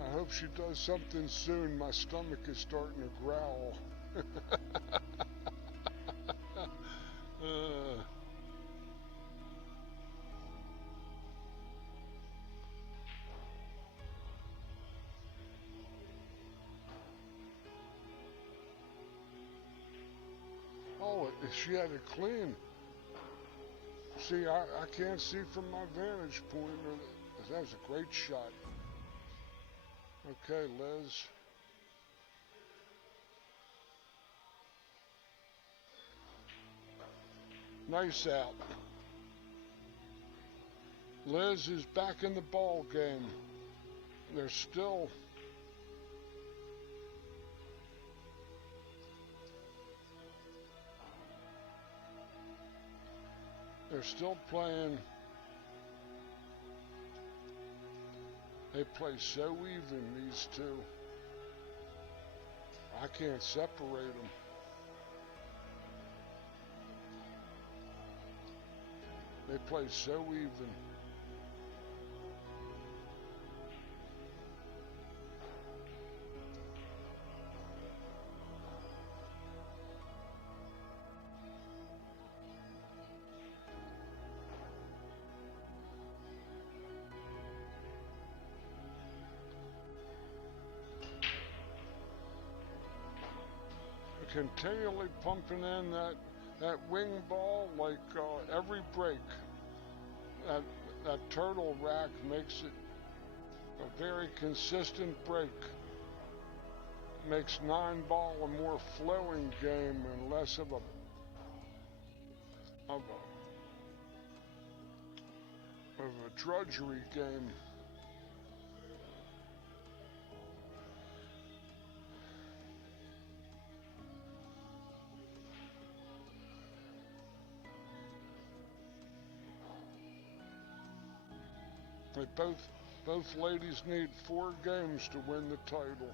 I hope she does something soon. My stomach is starting to growl. Oh, she had it clean. See, I can't see from my vantage point. That was a great shot. Okay, Liz. Nice out. Liz is back in the ball game. They're still playing. They play so even, these two. I can't separate them. They play so even. Continually pumping in that wing ball like every break. That turtle rack makes it a very consistent break. Makes 9-ball a more flowing game and less of a drudgery game. Both ladies need 4 games to win the title.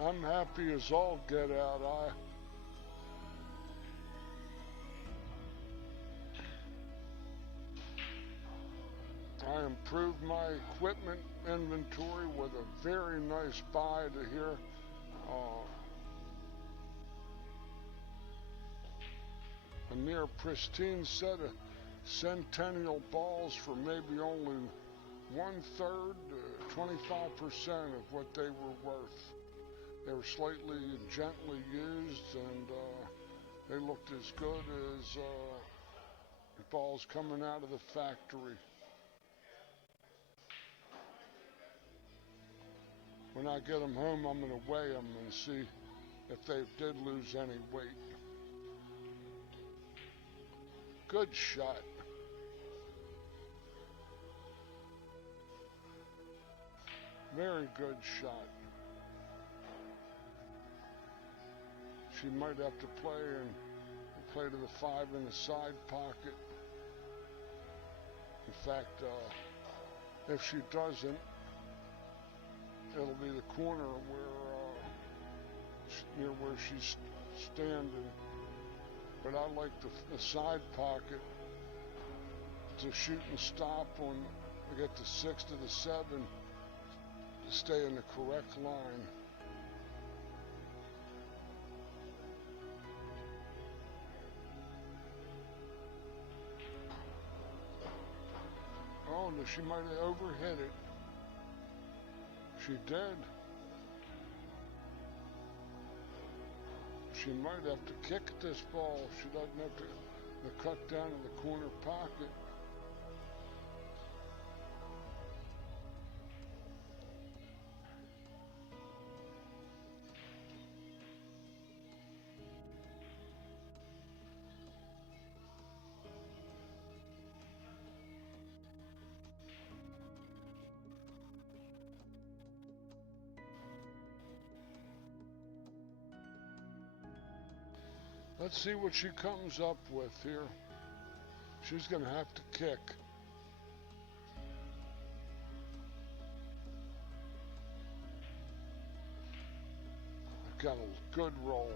I'm happy as all get out. I improved my equipment inventory with a very nice buy to here. A near pristine set of Centennial balls for maybe only 1/3 to 25% of what they were worth. They were slightly and gently used, and they looked as good as balls coming out of the factory. When I get them home, I'm going to weigh them and see if they did lose any weight. Good shot. Very good shot. She might have to play to the 5 in the side pocket. In fact, if she doesn't, it'll be the corner near where she's standing. But I like the side pocket to shoot and stop when we get the 6 to the 7 to stay in the correct line. Oh, no, she might have overhit it. She did. She might have to kick this ball. She doesn't have to cut down in the corner pocket. Let's see what she comes up with here. She's going to have to kick. Got a good roll.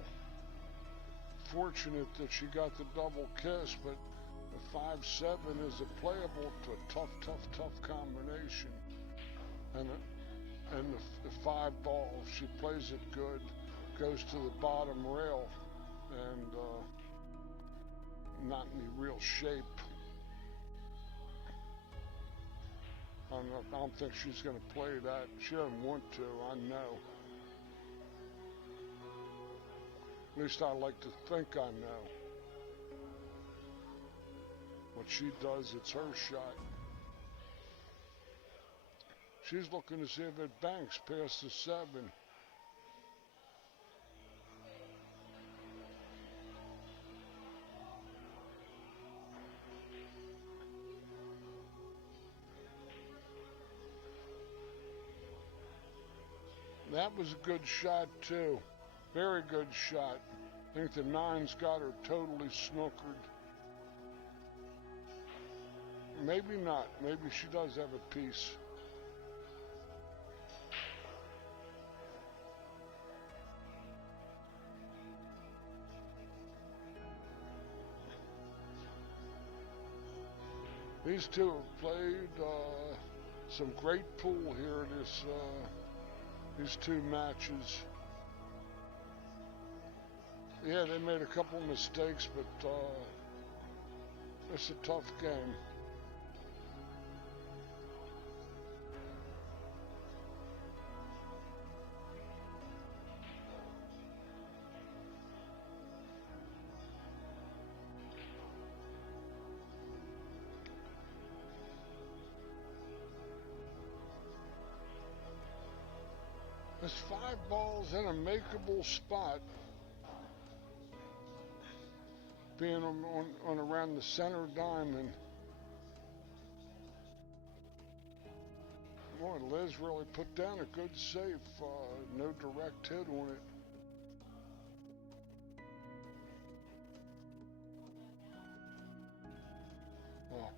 Fortunate that she got the double kiss, but the 5-7 is a playable to a tough combination. And the 5 ball, if she plays it good, goes to the bottom rail and not in any real shape. I don't think she's going to play that. She doesn't want to, I know. At least I like to think I know. What she does, it's her shot. She's looking to see if it banks past the 7. That was a good shot too. Very good shot. I think the 9's got her totally snookered. Maybe not. Maybe she does have a piece. These two have played some great pool here these 2 matches. Yeah, they made a couple mistakes, but it's a tough game. There's 5 balls in a makeable spot. Being on around the center diamond. Boy, Liz really put down a good save. No direct hit on it. Oh,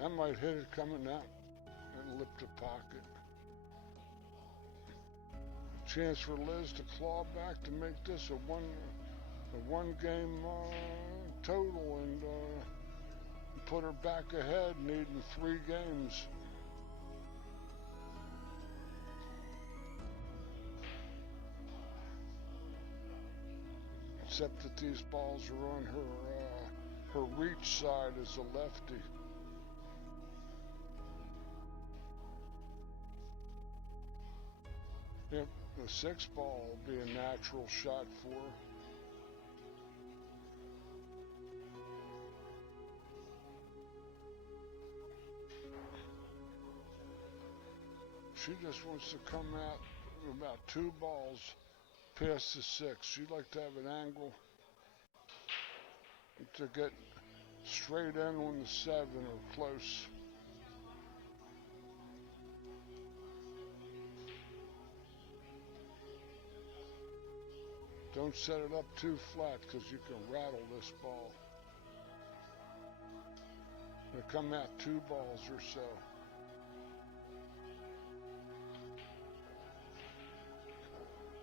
that might hit it coming out and lip the pocket. Chance for Liz to claw back to make this a one game total and put her back ahead, needing 3 games. Except that these balls are on her reach side as a lefty. Yep, the 6 ball will be a natural shot for her. She just wants to come out about 2 balls past the 6. She'd like to have an angle to get straight in on the 7 or close. Don't set it up too flat because you can rattle this ball. It'll come out 2 balls or so.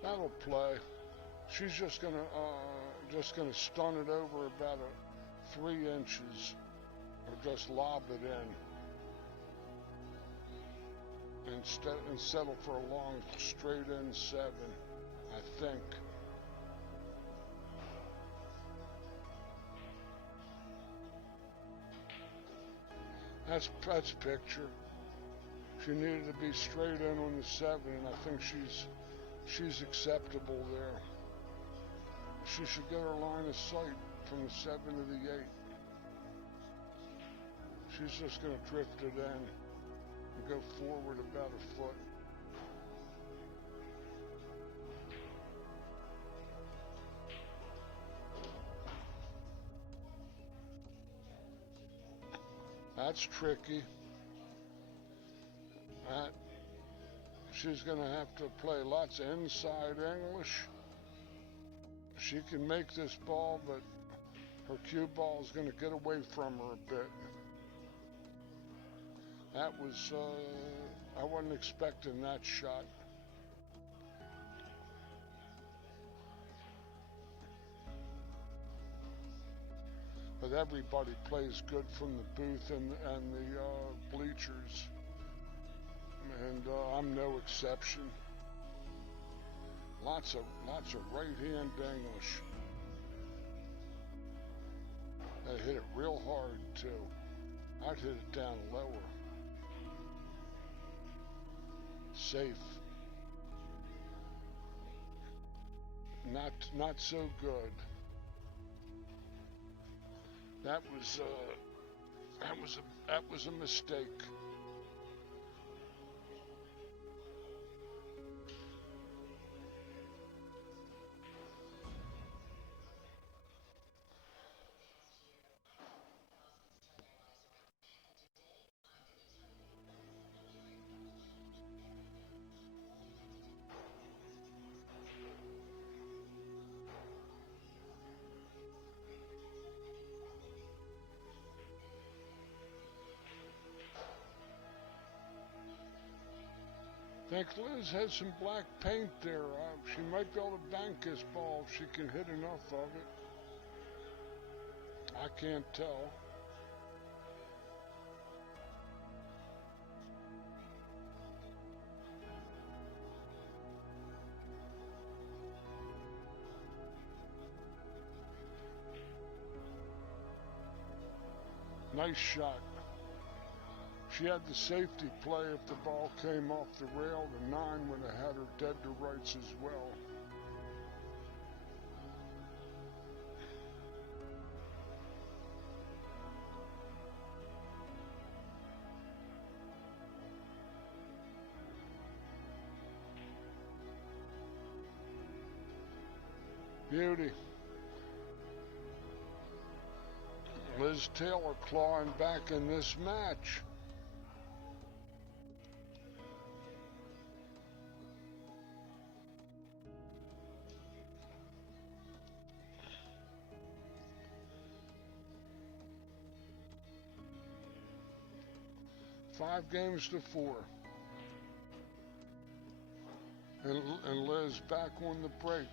That'll play. She's just gonna stun it over about 3 inches, or just lob it in, and settle for a long straight in 7. I think. That's picture. She needed to be straight in on the 7, and I think she's acceptable there. She should get her line of sight from the 7 to the 8. She's just going to drift it in and go forward about a foot. That's tricky. She's going to have to play lots of inside English. She can make this ball, but her cue ball is going to get away from her a bit. That was, I wasn't expecting that shot. But everybody plays good from the booth and the bleachers. And I'm no exception. Lots of right-hand English. I hit it real hard too. I'd hit it down lower. Safe. Not so good. That was a mistake. I think Liz has some black paint there. She might be able to bank this ball if she can hit enough of it. I can't tell. Nice shot. She had the safety play if the ball came off the rail. The 9 would have had her dead to rights as well. Beauty. Liz Taylor clawing back in this match. Five games to 4. And Liz back on the break.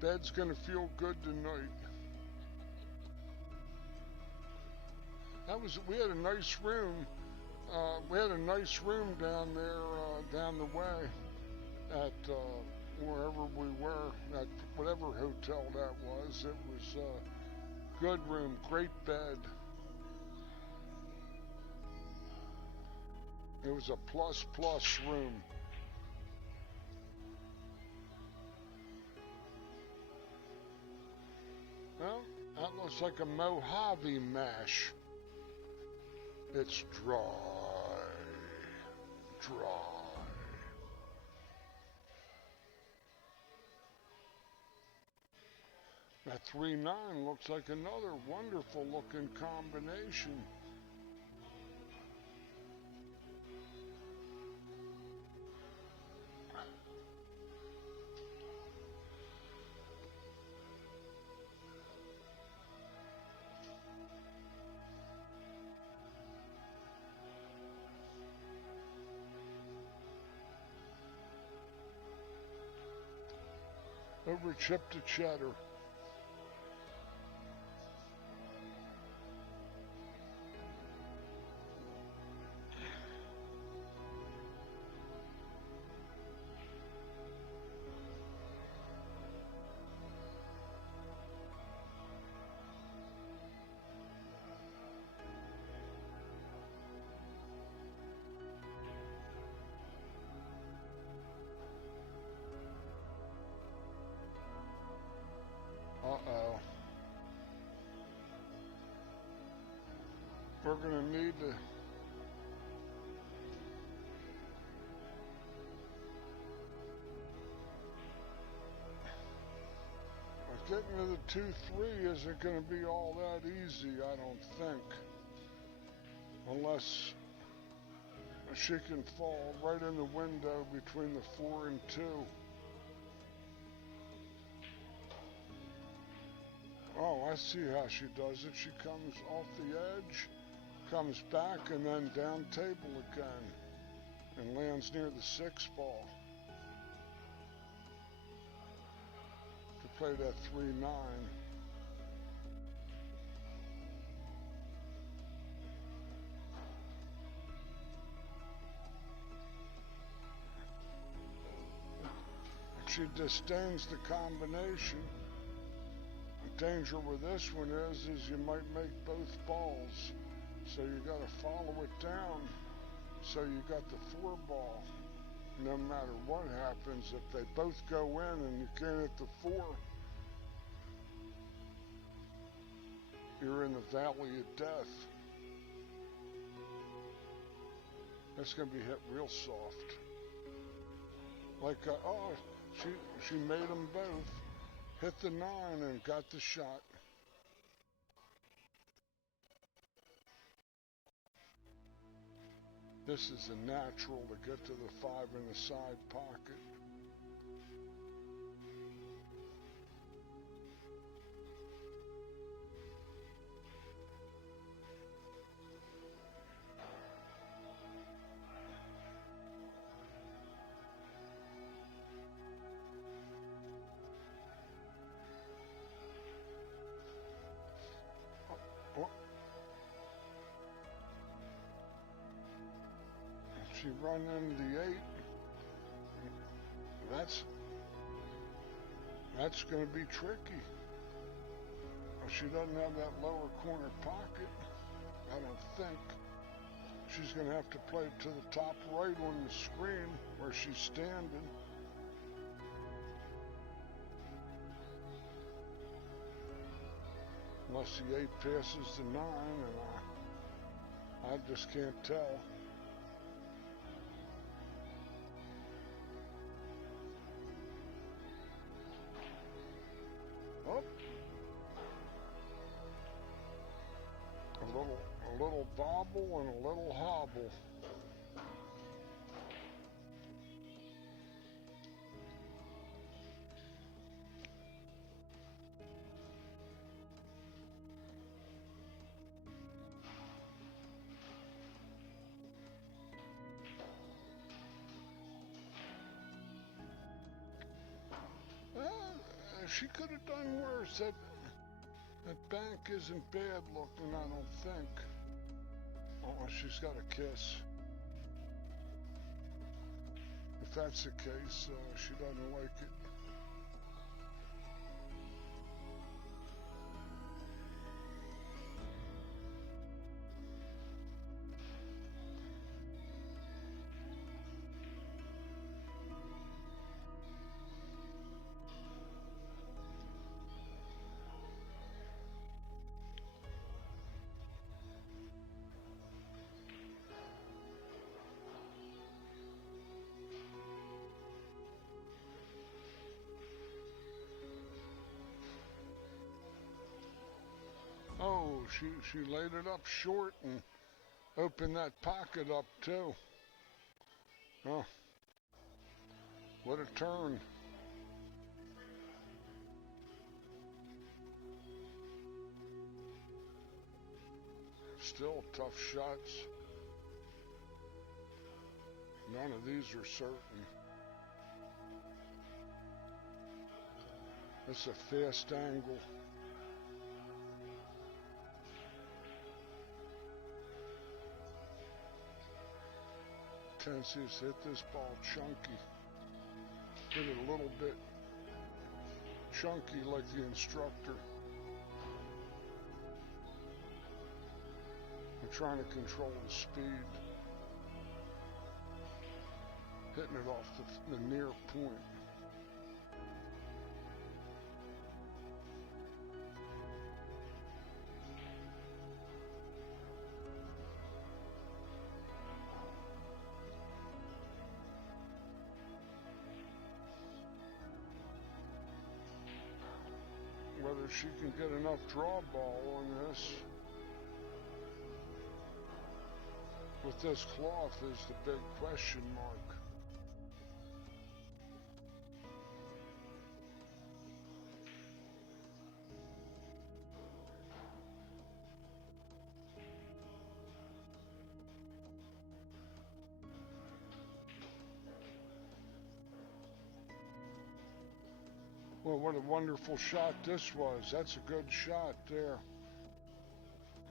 Bed's gonna feel good tonight. We had a nice room. We had a nice room down there, down the way at wherever we were, at whatever hotel that was. It was a good room, great bed. It was a plus room. Well, that looks like a Mojave mash. It's dry. That 3-9 looks like another wonderful looking combination. Over chip to cheddar. Uh-oh. We're going to need to... Getting to the 2-3 isn't going to be all that easy, I don't think. unless she can fall right in the window between the 4 and 2. Oh, I see how she does it. She comes off the edge, comes back, and then down table again, and lands near the 6 ball to play that 3-9. She disdains the combination. The danger with this one is you might make both balls. So you got to follow it down. So you got the 4 ball. No matter what happens, if they both go in and you can't hit the 4, you're in the valley of death. That's going to be hit real soft. Like, oh, she made them both. Hit the 9 and got the shot. This is a natural to get to the 5 in the side pocket. She run into the 8. That's going to be tricky. She doesn't have that lower corner pocket, I don't think. She's going to have to play it to the top right on the screen where she's standing. Unless the 8 passes the 9, and I just can't tell. Oh. A little bobble and a little hobble. She could have done worse. That bank isn't bad looking, I don't think. Oh, she's got a kiss. If that's the case, she doesn't like it. Oh, she laid it up short and opened that pocket up too. Oh, what a turn. Still tough shots. None of these are certain. It's a fast angle. Tennessee's hit this ball chunky. Hit it a little bit chunky like the instructor. I'm trying to control the speed. Hitting it off the near point. Whether she can get enough draw ball on this. with this cloth is the big question mark. Well, what a wonderful shot this was. That's a good shot there.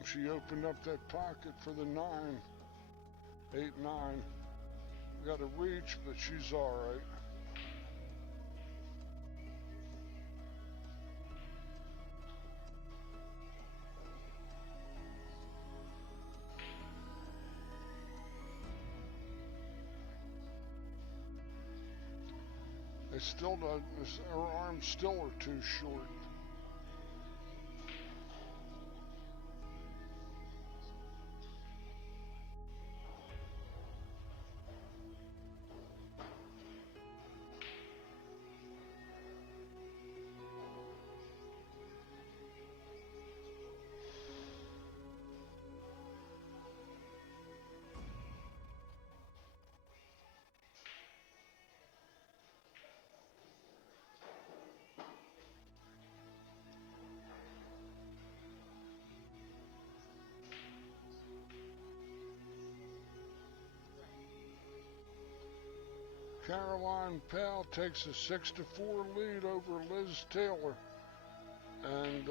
She opened up that pocket for the 9. 8-9. Got to reach, but she's all right. It still does. Her arms still are too short. Caroline Powell takes a 6-4 lead over Liz Taylor. And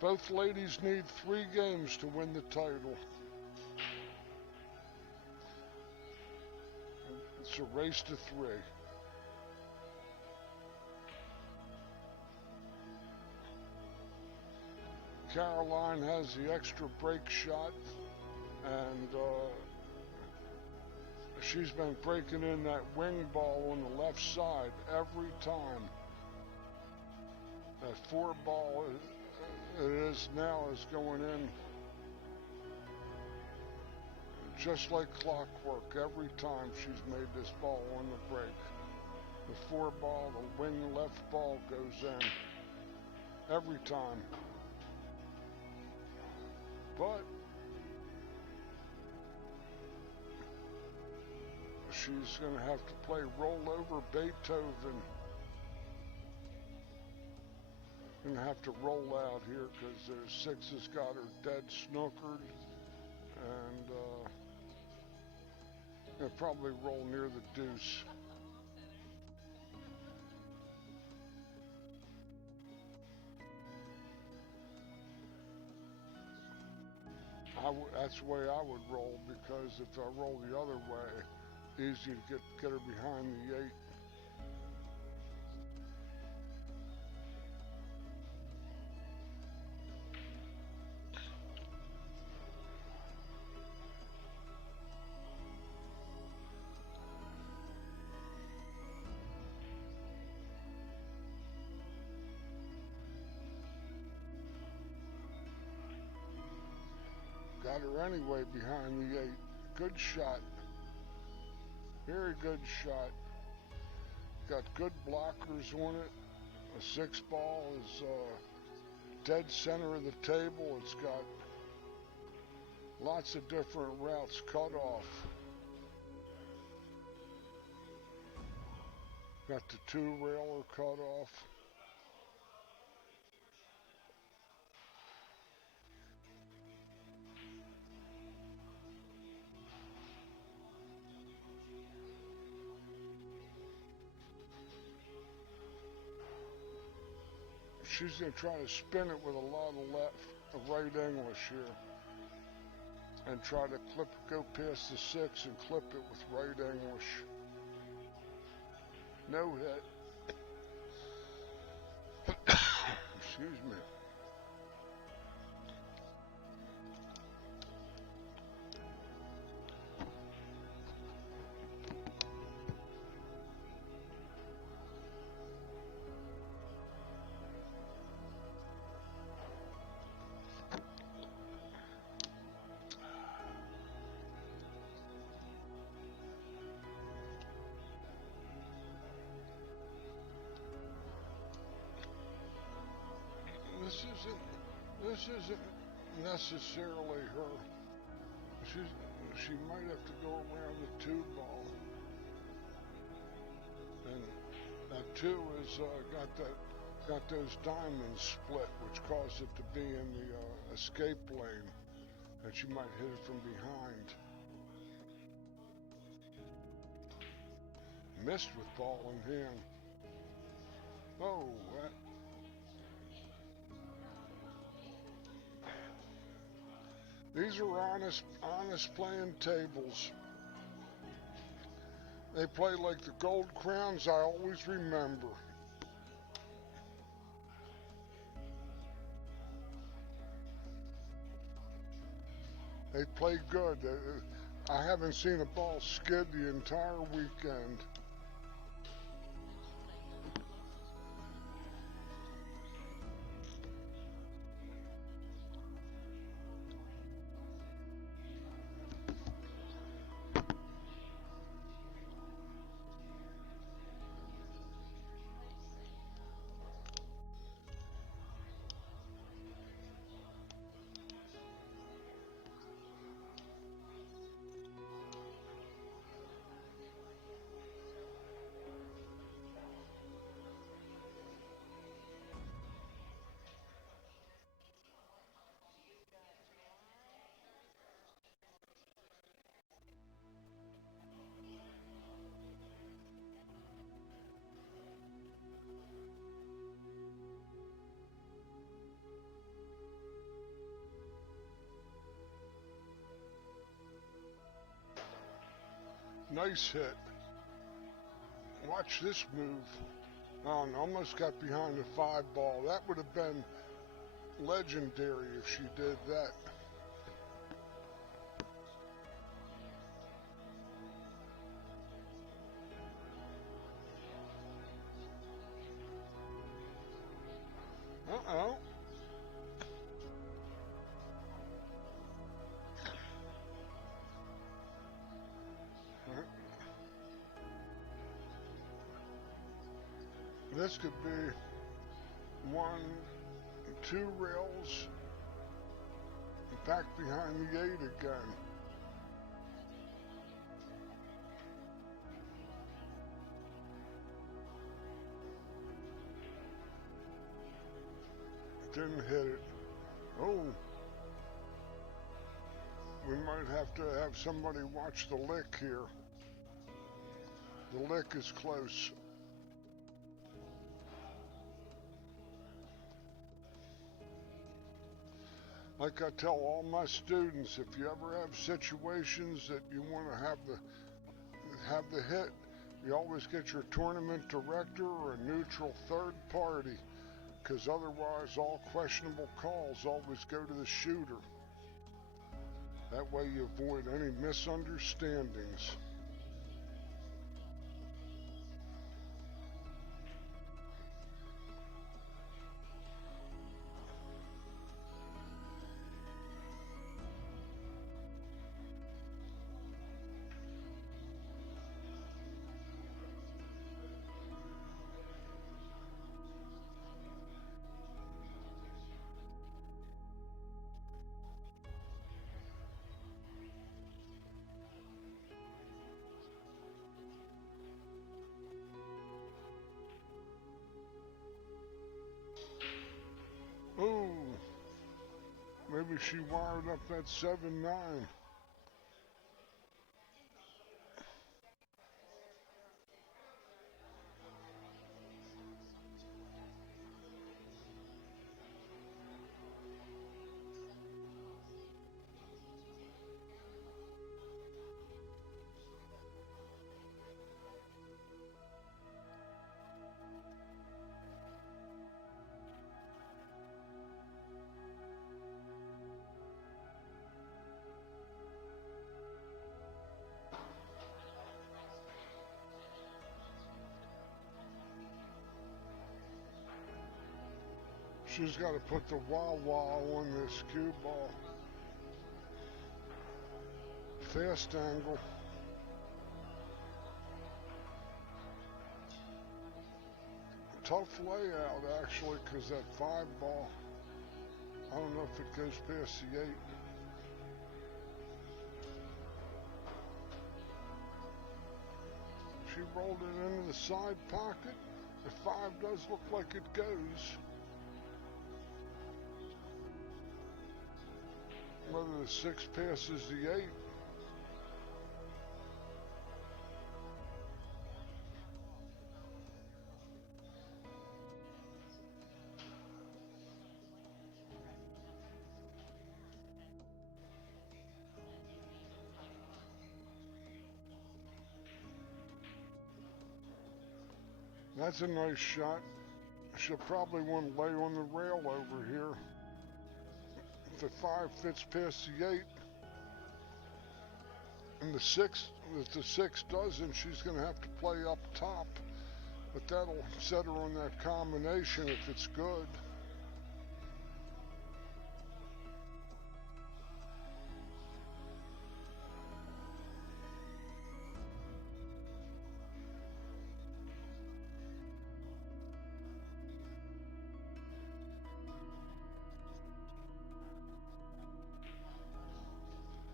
both ladies need 3 games to win the title. It's a race to 3. Caroline has the extra break shot, and she's been breaking in that wing ball on the left side every time. That 4 ball, it is now, is going in just like clockwork every time she's made this ball on the break. The 4 ball, the wing left ball goes in every time. But she's going to have to play rollover Beethoven. Going to have to roll out here because there's 6 has got her dead snookered, and they'll probably roll near the deuce. That's the way I would roll, because if I roll the other way, easy to get her behind the 8. Got her anyway behind the 8. Good shot. Very good shot. Got good blockers on it. A 6 ball is dead center of the table. It's got lots of different routes cut off. Got the 2 railer cut off. She's going to try to spin it with a lot of right English here, and try to go past the 6 and clip it with right English. No hit. Excuse me. This isn't necessarily her. she might have to go around the 2 ball. And that 2 is got those diamonds split, which caused it to be in the escape lane, and she might hit it from behind. Missed with ball in hand. Oh, these are honest playing tables. They play like the Gold Crowns I always remember. They play good. I haven't seen a ball skid the entire weekend. Nice hit. Watch this move. Oh, and almost got behind the 5 ball. That would have been legendary if she did that. Uh-oh. This could be 1, 2 rails back behind the 8 again. Didn't hit it. Oh, we might have to have somebody watch the lick here. The lick is close. Like I tell all my students, if you ever have situations that you want to have the hit, you always get your tournament director or a neutral third party, because otherwise all questionable calls always go to the shooter. That way you avoid any misunderstandings. Ooh, maybe she wired up that 7-9. She's got to put the wah-wah on this cue ball. Fast angle. Tough layout, actually, because that 5 ball, I don't know if it goes past the 8. rolled it into the side pocket. The 5 does look like it goes. Whether the 6 passes the 8. That's a nice shot. She'll probably want to lay on the rail over here. If the 5 fits past the 8, and the 6, if the 6 doesn't, she's going to have to play up top. But that'll set her on that combination if it's good.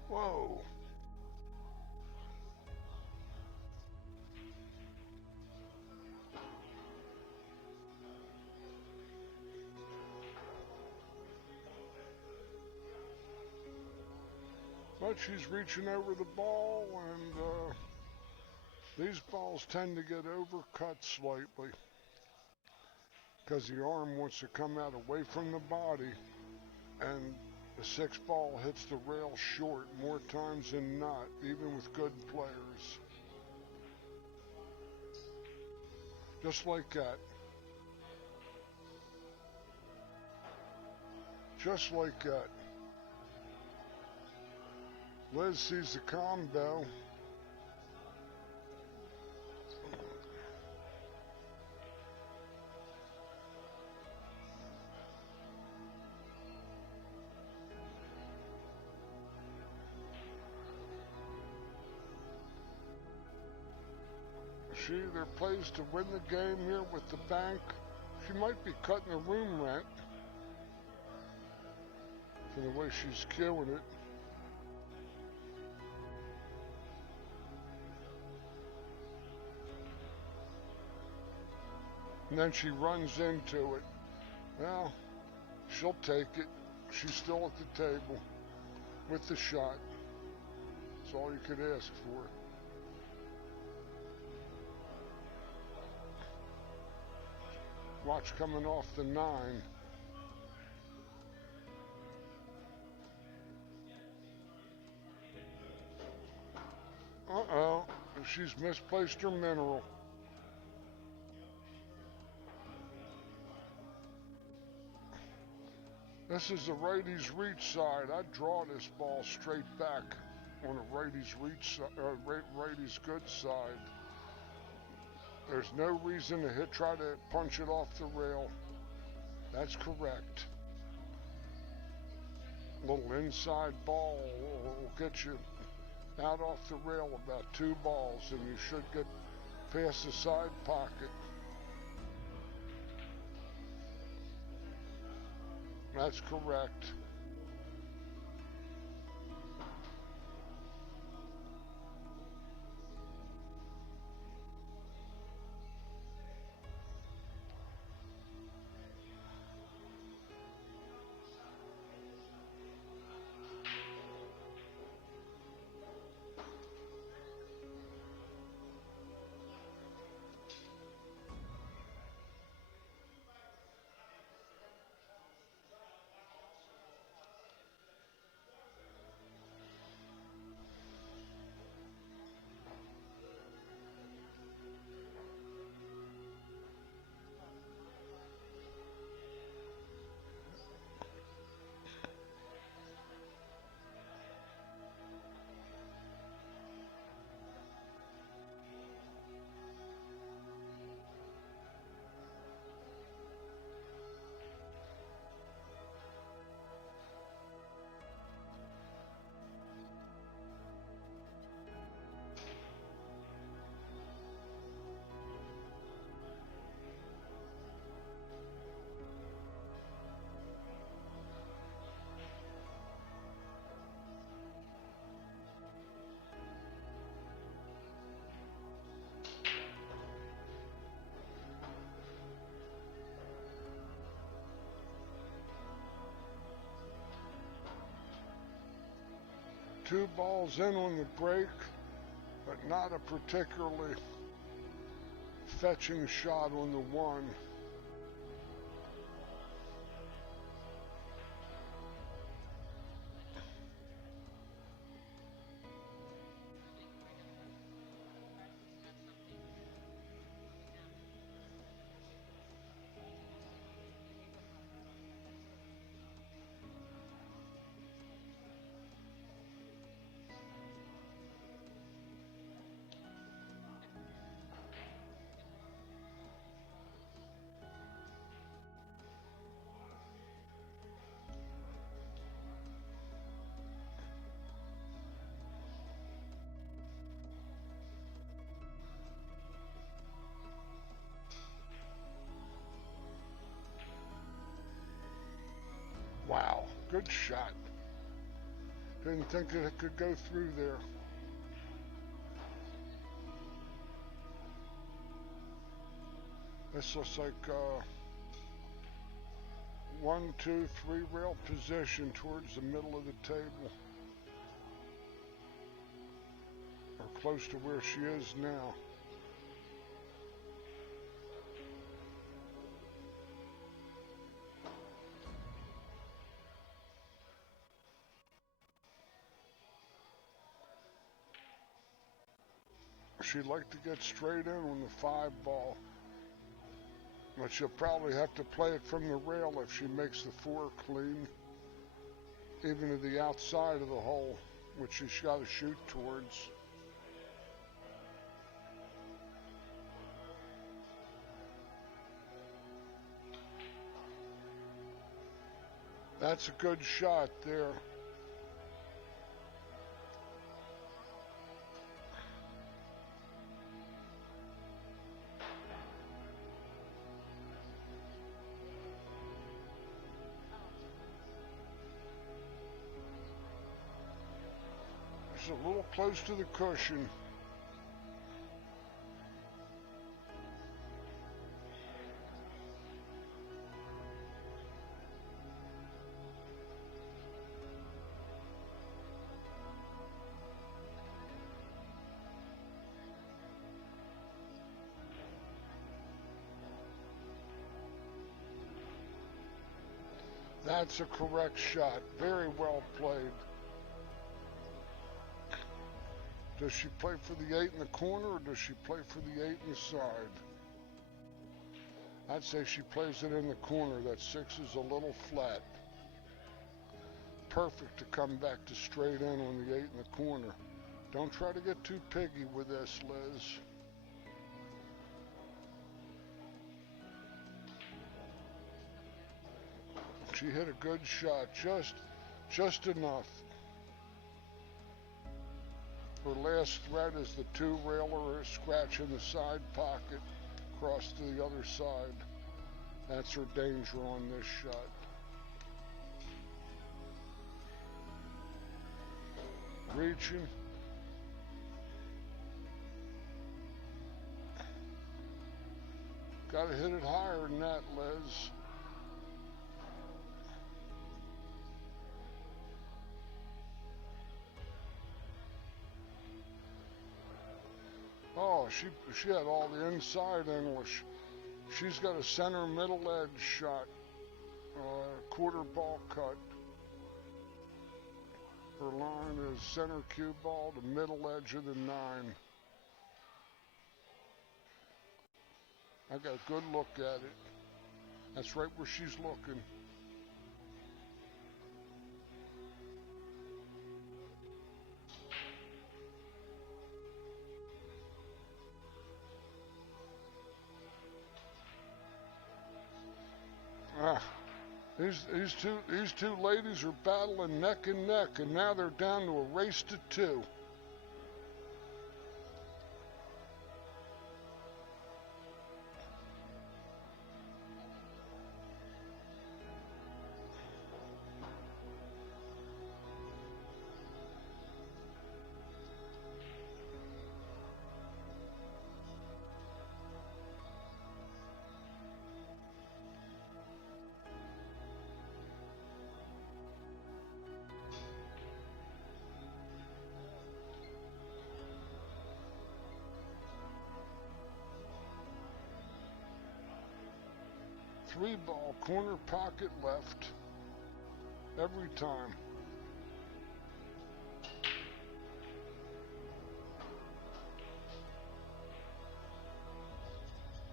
Whoa. But she's reaching over the ball, and these balls tend to get overcut slightly because the arm wants to come out away from the body, and the 6 ball hits the rail short more times than not, even with good players. Just like that. Just like that. Liz sees the combo. She either plays to win the game here with the bank. She might be cutting the room rent from the way she's queuing it. And then she runs into it. Well, she'll take it. She's still at the table with the shot. That's all you could ask for. Watch coming off the 9. Uh-oh, she's misplaced her mineral. This is the righty's reach side. I'd draw this ball straight back on a righty's reach, righty's good side. There's no reason to try to punch it off the rail. That's correct. A little inside ball will get you out off the rail about 2 balls, and you should get past the side pocket. That's correct. 2 balls in on the break, but not a particularly fetching shot on the 1. Wow, good shot. Didn't think it could go through there. This looks like 1, 2, 3 rail position towards the middle of the table. Or close to where she is now. She'd like to get straight in on the 5 ball. But she'll probably have to play it from the rail if she makes the 4 clean. Even to the outside of the hole, which she's got to shoot towards. That's a good shot there. It's a little close to the cushion. That's a correct shot. Very well played. Does she play for the 8 in the corner, or does she play for the 8 in the side? I'd say she plays it in the corner. That 6 is a little flat. Perfect to come back to straight in on the 8 in the corner. Don't try to get too piggy with this, Liz. She hit a good shot, just enough. Her last threat is the 2 railer scratch in the side pocket, across to the other side. That's her danger on this shot. Reaching. Gotta hit it higher than that, Liz. Oh, she had all the inside English. She's got a center middle edge shot, quarter ball cut. Her line is center cue ball to middle edge of the 9. I got a good look at it. That's right where she's looking. These two ladies are battling neck and neck, and now they're down to a race to 2. 3-ball corner pocket left every time.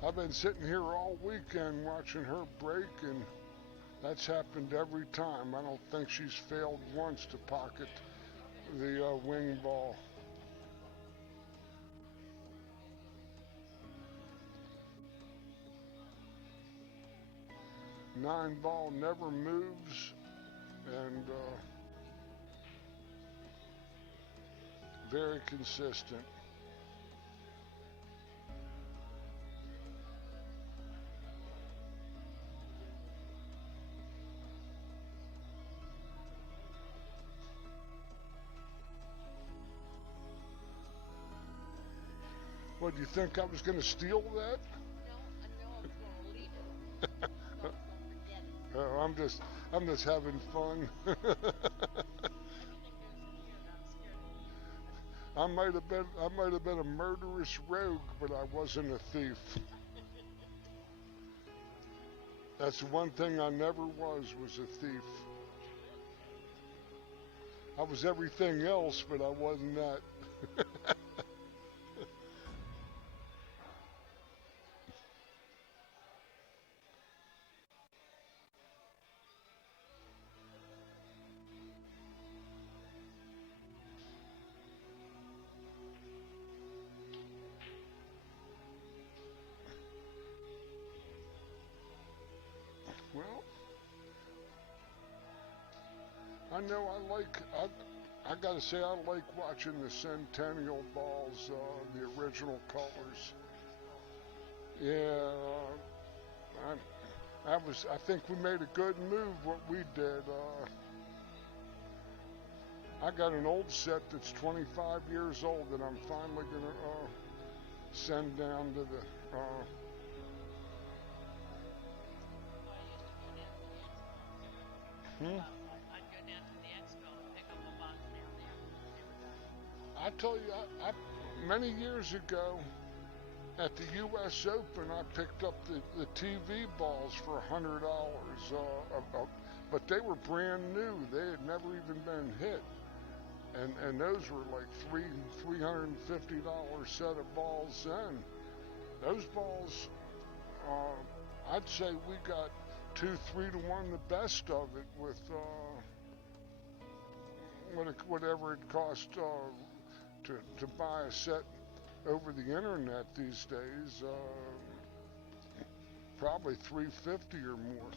I've been sitting here all weekend watching her break, and that's happened every time. I don't think she's failed once to pocket the wing ball. Nine ball never moves, and very consistent. What, do you think I was going to steal that? No, I know I was going to leave it. Don't forget it. Oh, I'm just having fun. Everything goes in here, and I'm scared. I might have been a murderous rogue, but I wasn't a thief. That's the one thing I never was a thief. I was everything else, but I wasn't that. Well, I know I gotta say I like watching the Centennial balls, the original colors. Yeah, I think we made a good move what we did. I got an old set that's 25 years old that I'm finally gonna send down to the I'd go down to the expo and pick up a box down there. I tell you, many years ago at the U.S. Open, I picked up the TV balls for $100, but they were brand new. They had never even been hit, and those were like $350 set of balls then. Those balls, I'd say we got 2-3 to 1 the best of it with whatever it cost to buy a set over the internet these days, probably $350 or more.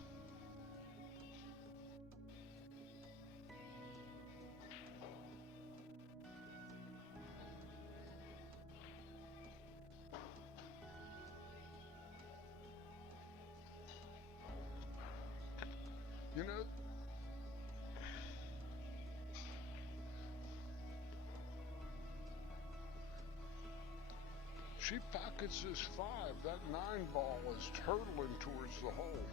You know, she pockets this 5. That 9 ball is hurtling towards the hole.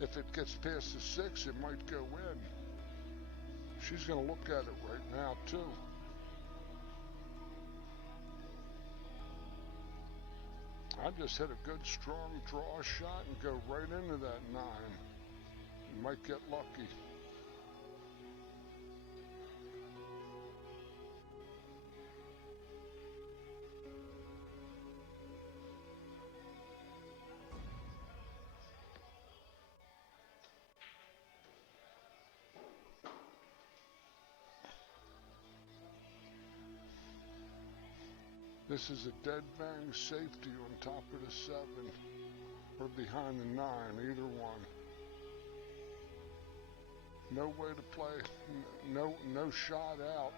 If it gets past the 6, it might go in. She's going to look at it right now, too. I just hit a good, strong draw shot and go right into that 9. You might get lucky. This is a dead bang safety on top of the 7 or behind the 9, either one. No way to play, no shot out.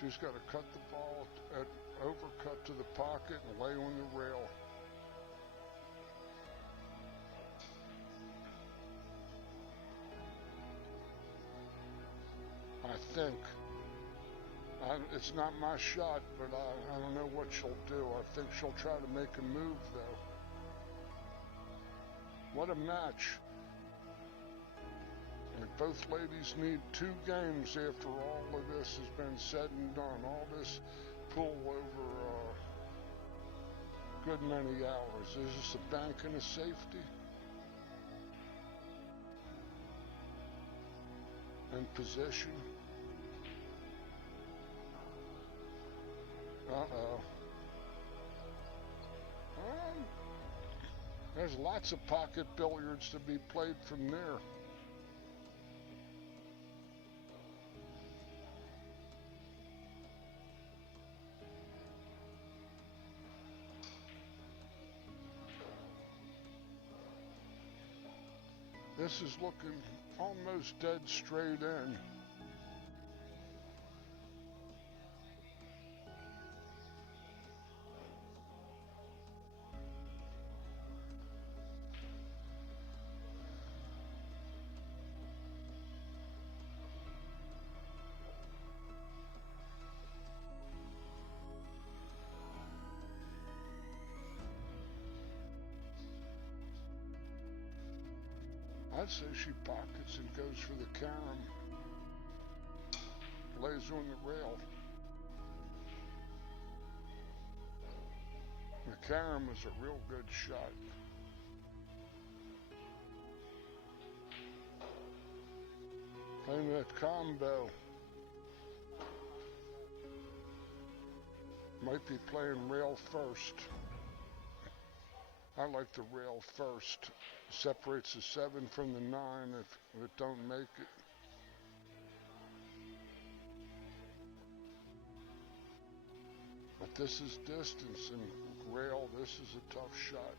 She's got to cut the ball at overcut to the pocket and lay on the rail. I think. It's not my shot, but I don't know what she'll do. I think she'll try to make a move, though. What a match. Both ladies need 2 games after all of this has been said and done. All this pull over a good many hours. Is this a bank and a safety? And position? Uh-oh. There's lots of pocket billiards to be played from there. This is looking almost dead straight in. I'd say she pockets and goes for the carom. Lays on the rail. The carom is a real good shot. Playing that combo. Might be playing rail first. I like the rail first. Separates the 7 from the 9 if it don't make it. But this is distance, and rail, this is a tough shot.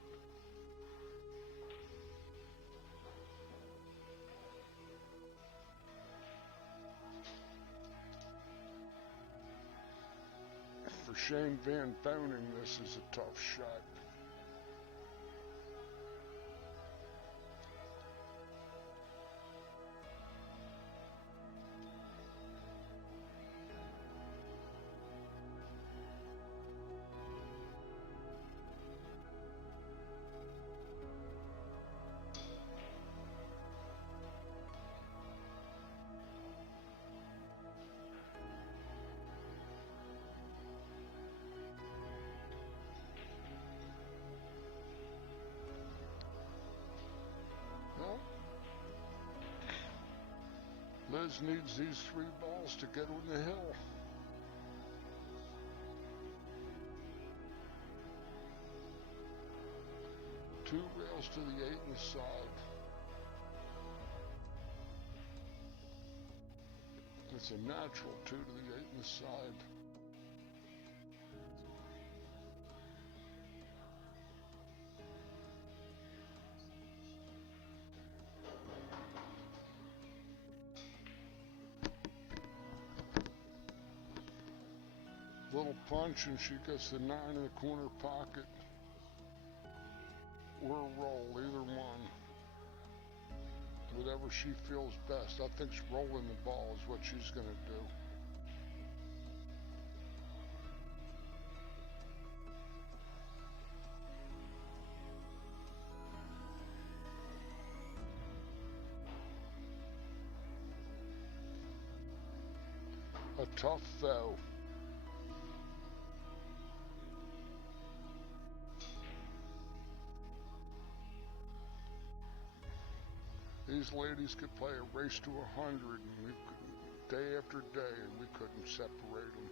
For Shane Van Boning, this is a tough shot. Liz needs these 3 balls to get on the hill. Two rails to the 8 and the side. It's a natural 2 to the 8 and the side. Little punch and she gets the 9 in the corner pocket, or a roll, either one. Whatever she feels best. I think rolling the ball is what she's going to do. A tough foe. These ladies could play a race to 100 and day after day, and we couldn't separate them.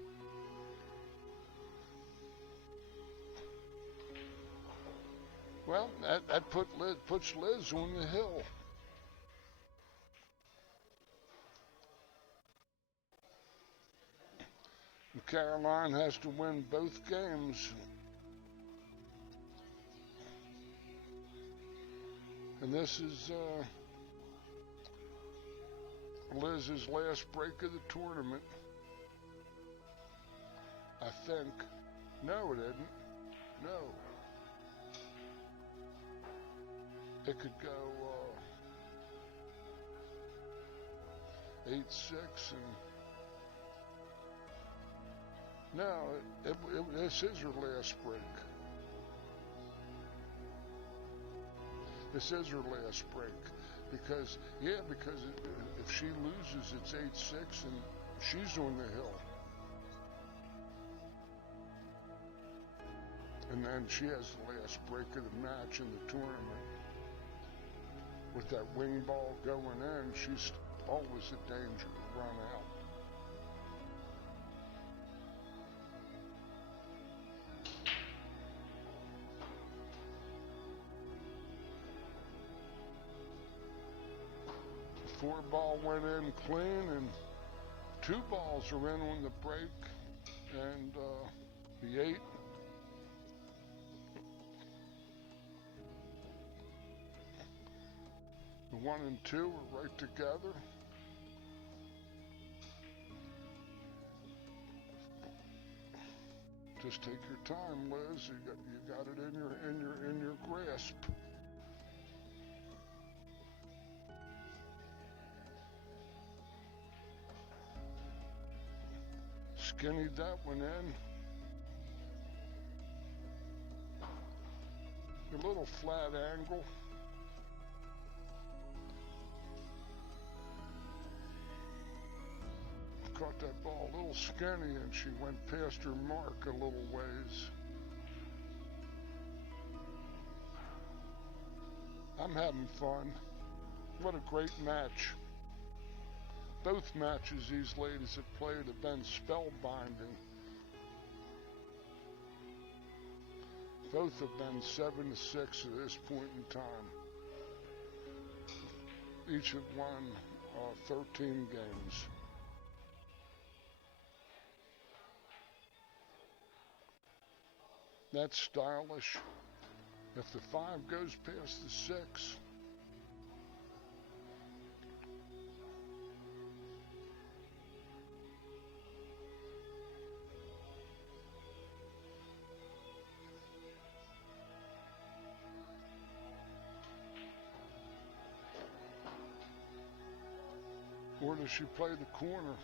Well, that puts Liz on the hill. And Caroline has to win both games. And this is Liz's last break of the tournament. I think. No, it isn't. No. It could go 8-6 and... No, this is her last break. This is her last break. Because if she loses, it's 8-6, and she's on the hill. And then she has the last break of the match in the tournament. With that wing ball going in, she's always a danger to run out. The 4 ball went in clean, and 2 balls are in on the break, and the 8. The 1 and 2 are right together. Just take your time, Liz. You got it in your grasp. Skinnied that one in. A little flat angle. Caught that ball a little skinny, and she went past her mark a little ways. I'm having fun. What a great match. Both matches these ladies have played have been spellbinding. Both have been 7-6 at this point in time. Each have won 13 games. That's stylish. If the 5 goes past the 6, or does she play the corner?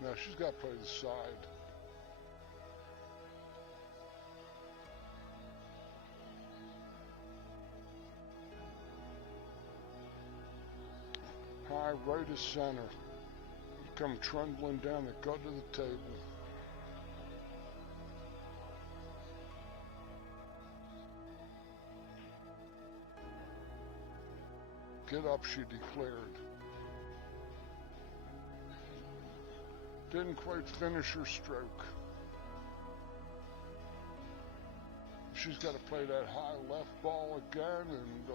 No, she's got to play the side. High right of center. Come trundling down the gut of the table. Get up, she declared. Didn't quite finish her stroke. She's got to play that high left ball again, and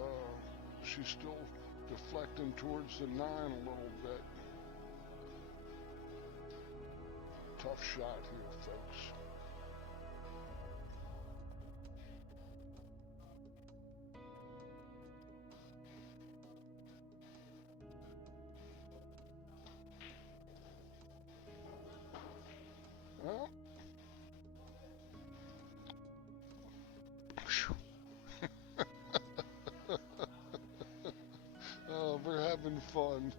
she's still deflecting towards the 9 a little bit. Tough shot here, folks. Well, we're having fun.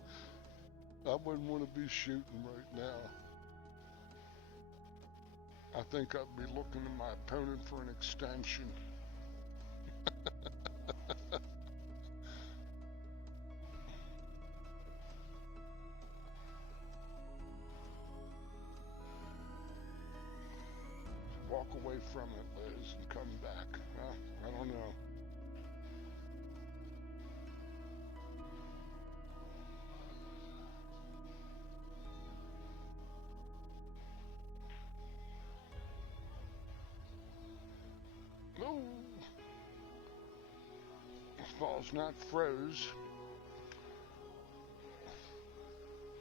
I wouldn't want to be shooting right now. I think I'd be looking at my opponent for an extension. Walk away from it, Liz, and come back. I don't know. No. This ball's not froze.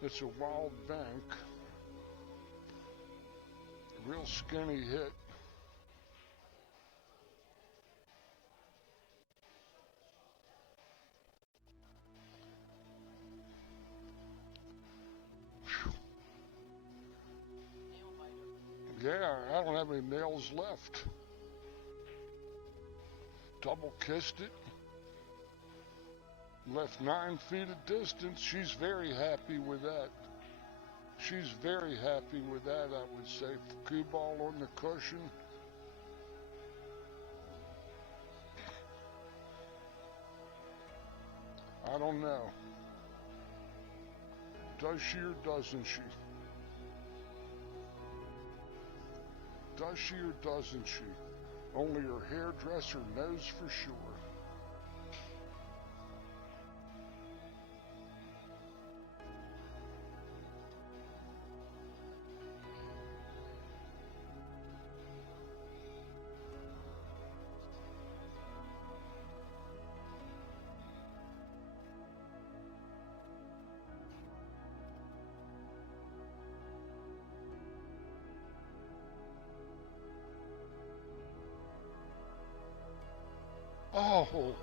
It's a wild bank. A real skinny hit. Yeah, I don't have any nails left. Double kissed it. Left 9 feet of distance. She's very happy with that. She's very happy with that, I would say. Cue ball on the cushion. I don't know. Does she or doesn't she? Does she or doesn't she? Only her hairdresser knows for sure. Oh,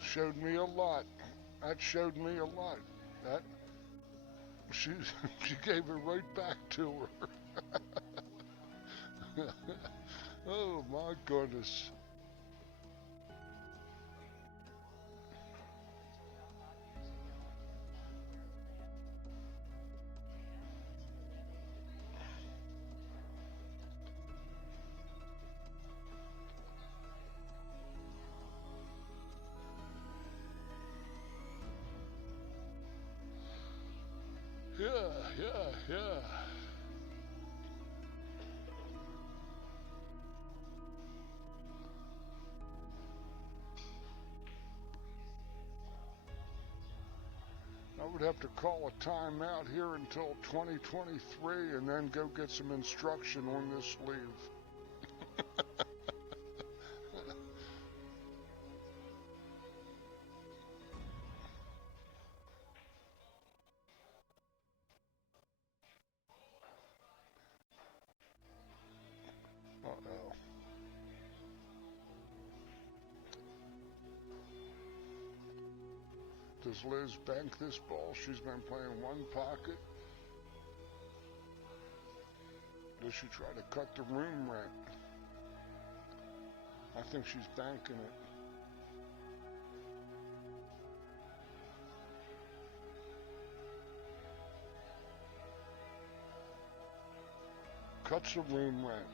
showed me a lot. That showed me a lot. That she she gave it right back to her. Oh my goodness. Yeah, yeah, yeah. I would have to call a timeout here until 2023 and then go get some instruction on this leave. Uh-oh. Does Liz bank this ball? She's been playing one pocket. Does she try to cut the room rent? I think she's banking it. Cuts the room rent.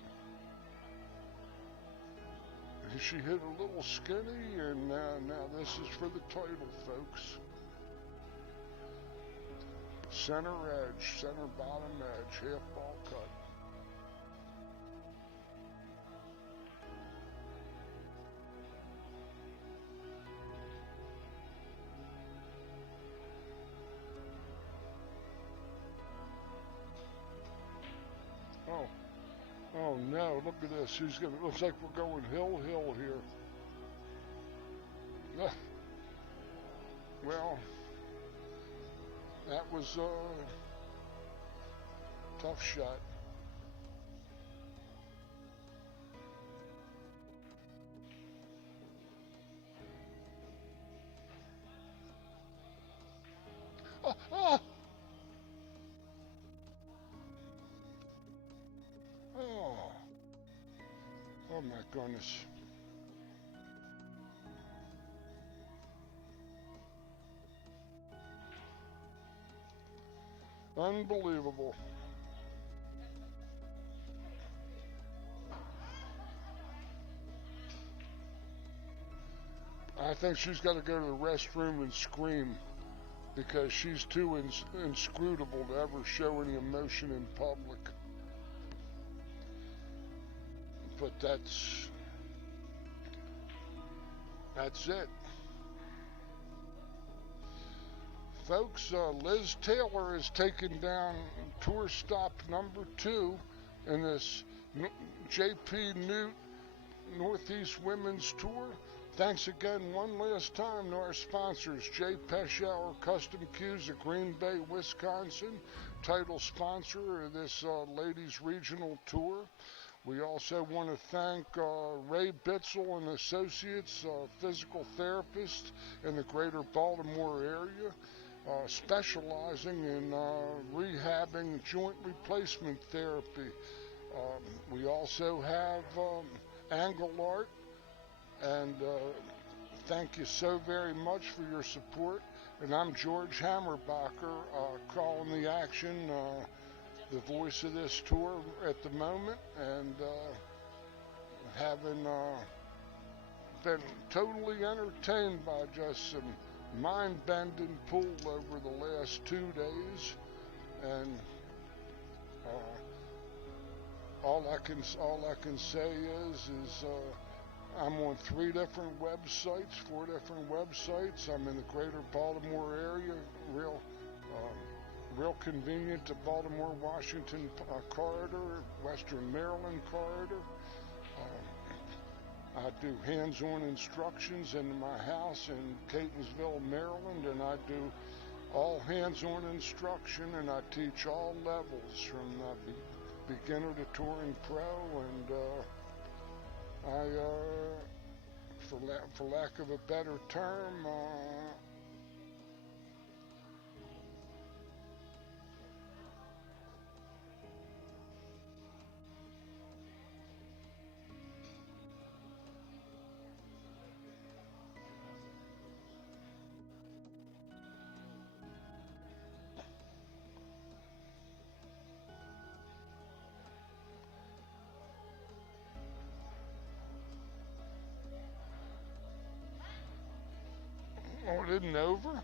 She hit a little skinny, and now this is for the title, folks. Center edge, center bottom edge, half ball cut. Oh, oh no! Look at this. She's gonna. Looks like we're going hill here. Well, that was a tough shot. Oh, oh, oh, oh my goodness. Unbelievable. I think she's got to go to the restroom and scream because she's too inscrutable to ever show any emotion in public. But that's it. Folks, Liz Taylor has taken down tour stop number 2 in this JPNEWT Northeast Women's Tour. Thanks again one last time to our sponsors, J. Peschauer Custom Cues of Green Bay, Wisconsin, title sponsor of this ladies regional tour. We also want to thank Ray Bitzel and Associates, physical therapist in the greater Baltimore area, specializing in rehabbing joint replacement therapy. We also have Angle Art, and thank you so very much for your support. And I'm George Hammerbacher, calling the action, the voice of this tour at the moment, and having been totally entertained by just some mind-bending pool over the last 2 days, and all I can say is I'm on 4 different websites. I'm in the greater Baltimore area, real convenient to Baltimore, Washington corridor, Western Maryland corridor. I do hands-on instructions in my house in Catonsville, Maryland, and I do all hands-on instruction, and I teach all levels from beginner to touring pro, and for lack of a better term, oh, it isn't over?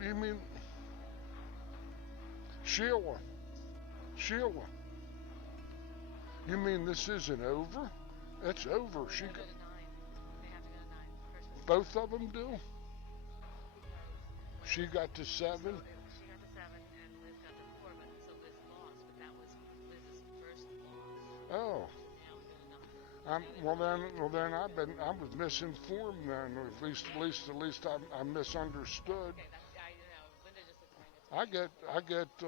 You mean Sheila? Sheila? You mean this isn't over? It's over. They have to go to 9. They have to go to 9 for Christmas. Both of them do? She got to 7. So she got to 7, and Liz got to 4, but so Liz lost, but that was Liz's first loss. Oh. Now we go to 9. Well then I was misinformed then, or at least I misunderstood. Okay, Linda just explained it to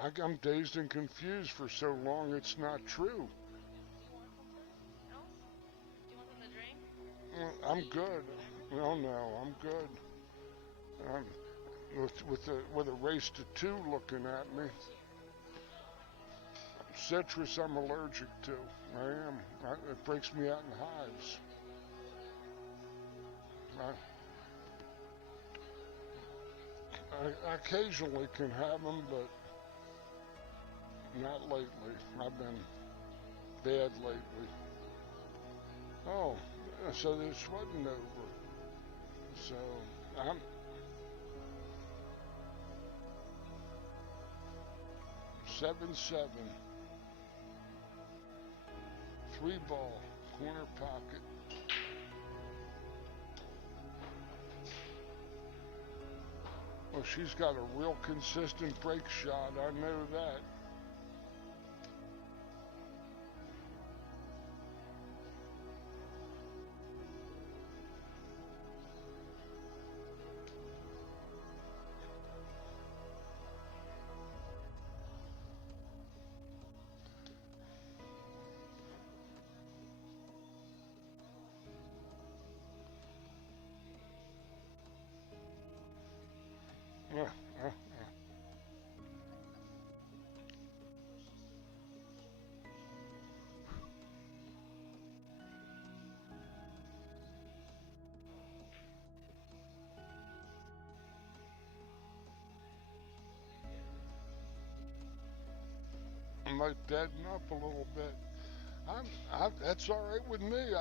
me. I'm dazed and confused for so long it's not true. Do you want something else? Do you want something to drink? Well, I'm good. Well, no, I'm good. With a race to 2 looking at me. Citrus I'm allergic to. I am. It breaks me out in hives. I occasionally can have them, but not lately. I've been bad lately. Oh, so this wasn't over. So I'm 7-7. 3 ball, corner pocket. Well, she's got a real consistent break shot. I know that. I might deaden up a little bit. That's all right with me.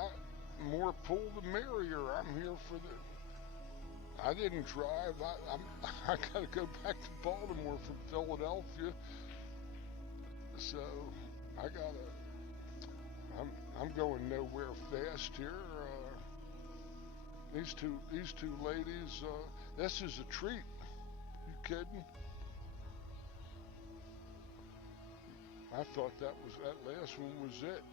More pull the merrier. I'm here for the. I didn't drive. I got to go back to Baltimore from Philadelphia. So I gotta. I'm going nowhere fast here. These two ladies. This is a treat. You kidding? I thought that last one was it.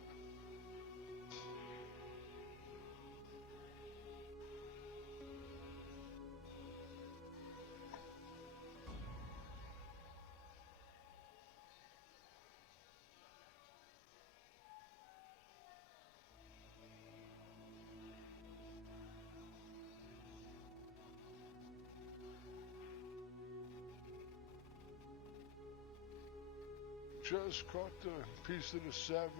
Just caught the piece of the 7.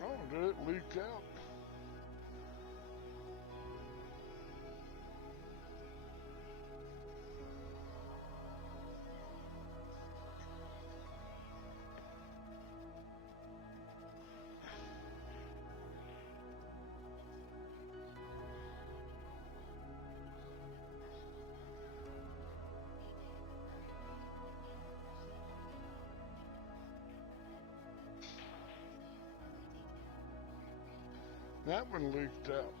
Oh, did it leak out? That one leaked out.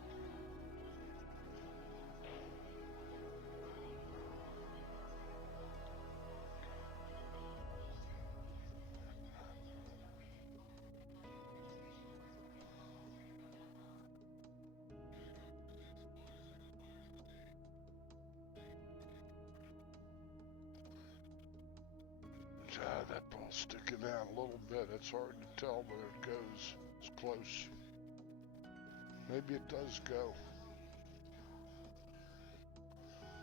That ball's sticking out a little bit. It's hard to tell, but it goes. It's close. Maybe it does go.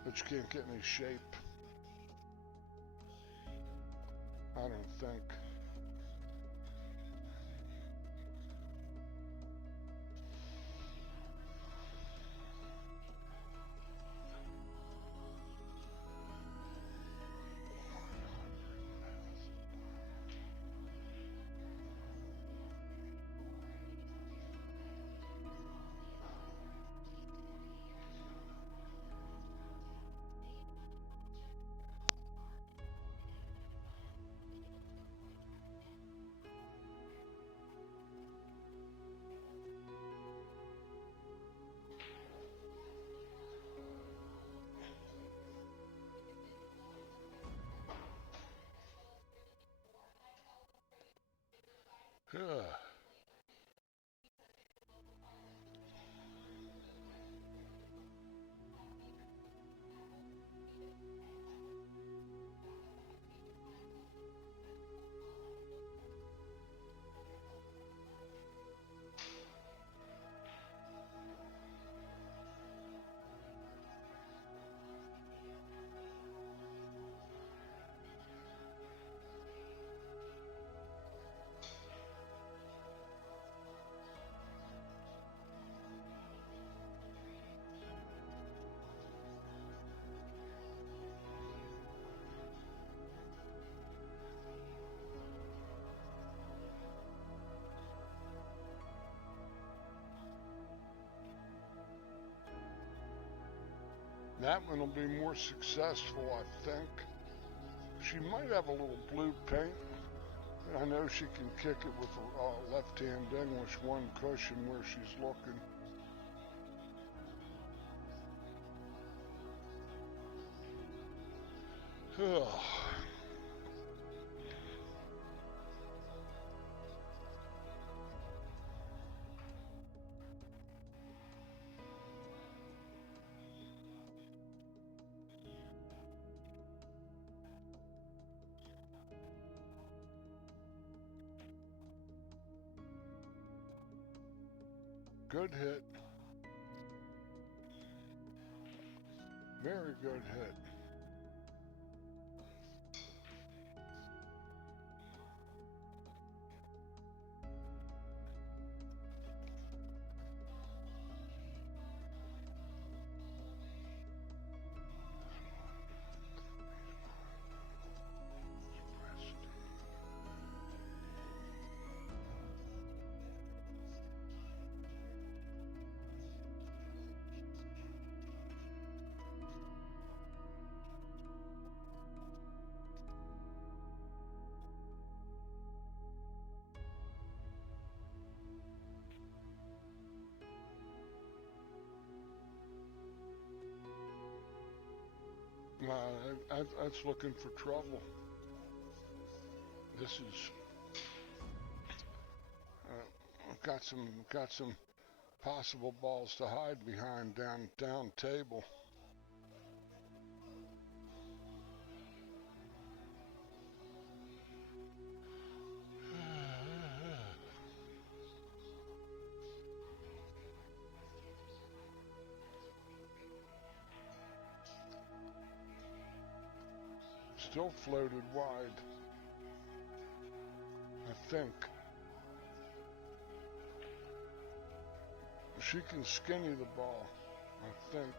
But you can't get any shape. I don't think. Yeah. That one will be more successful, I think. She might have a little blue paint. I know she can kick it with a left-hand English one cushion where she's looking. Good hit. Very good hit. That's looking for trouble. This is got some possible balls to hide behind down table. still floated wide, I think. She can skinny the ball, I think.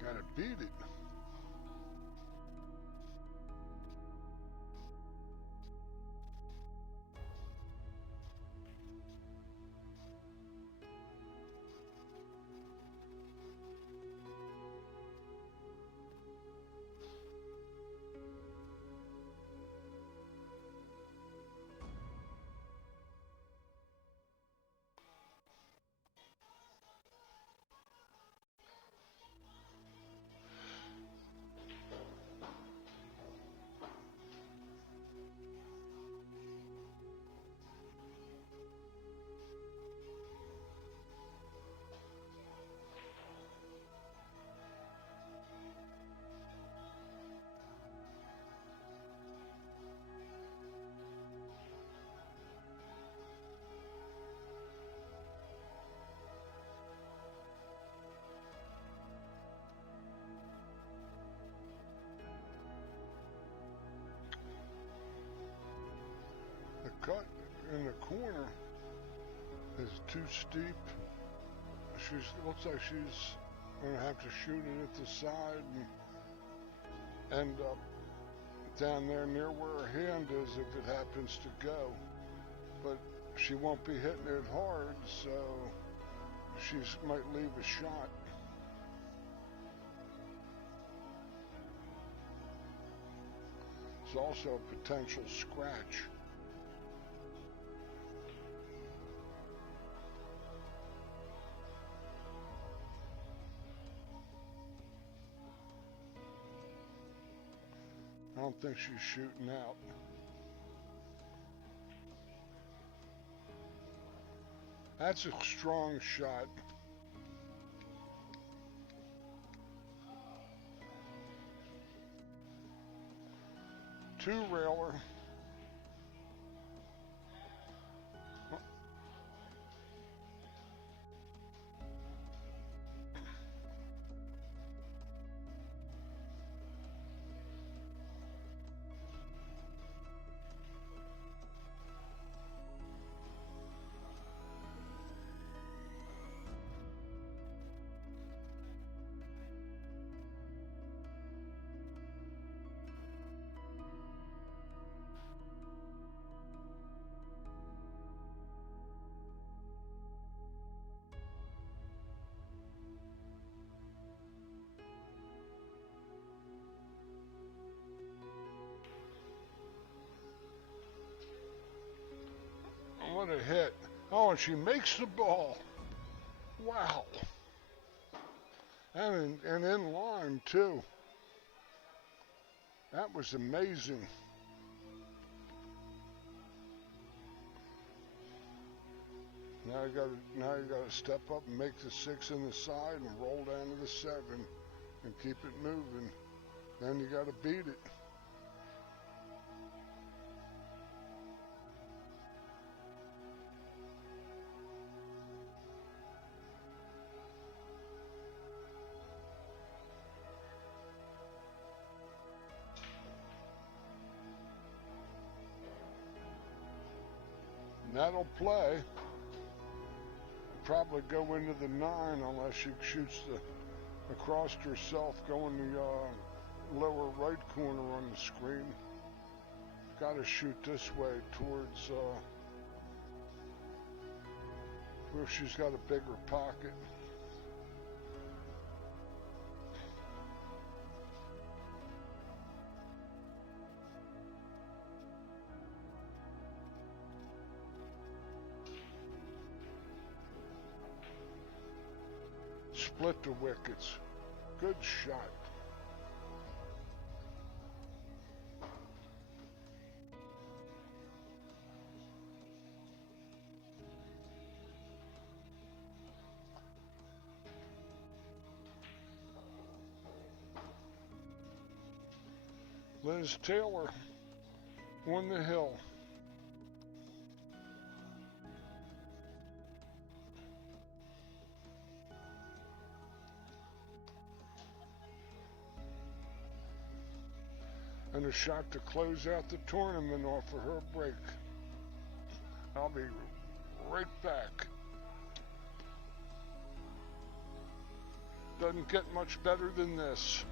Gotta beat it. The cut in the corner is too steep. Looks like she's gonna have to shoot it at the side and end up down there near where her hand is if it happens to go. But she won't be hitting it hard, so she might leave a shot. It's also a potential scratch. I don't think she's shooting out. That's a strong shot. Two-railer. What a hit. Oh, and she makes the ball. Wow. And in line, too. That was amazing. Now you gotta step up and make the 6 in the side and roll down to the 7 and keep it moving. Then you gotta beat it. And that'll play. Probably go into the 9 unless she shoots across herself going the lower right corner on the screen. Got to shoot this way towards where she's got a bigger pocket. Split the wickets. Good shot. Liz Taylor on the hill. And a shot to close out the tournament off of her break. I'll be right back. Doesn't get much better than this.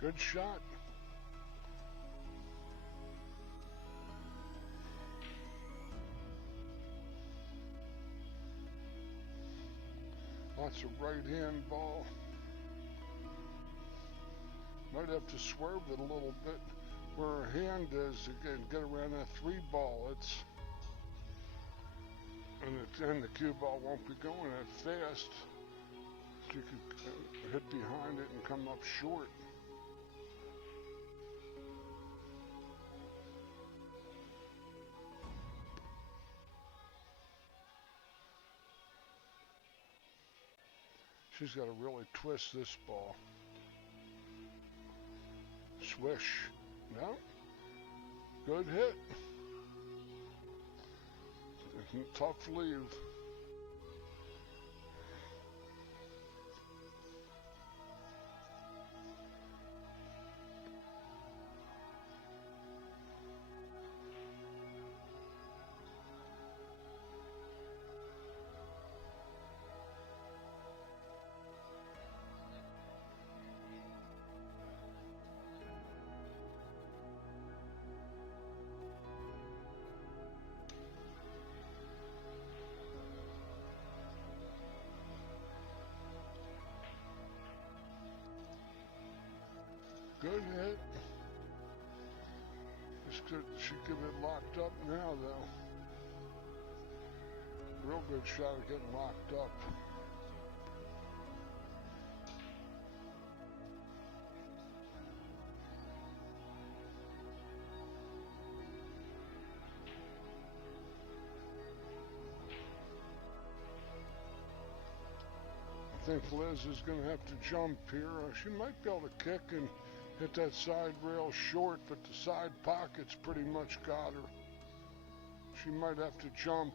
Good shot. Lots of right-hand ball. Might have to swerve it a little bit where her hand is to get around that 3 ball. And the cue ball won't be going that fast. You could hit behind it and come up short. She's got to really twist this ball. Swish. No. Good hit. Tough leave. Good hit. She could get locked up now, though. Real good shot of getting locked up. I think Liz is going to have to jump here. She might be able to kick and hit that side rail short, but the side pocket's pretty much got her. She might have to jump.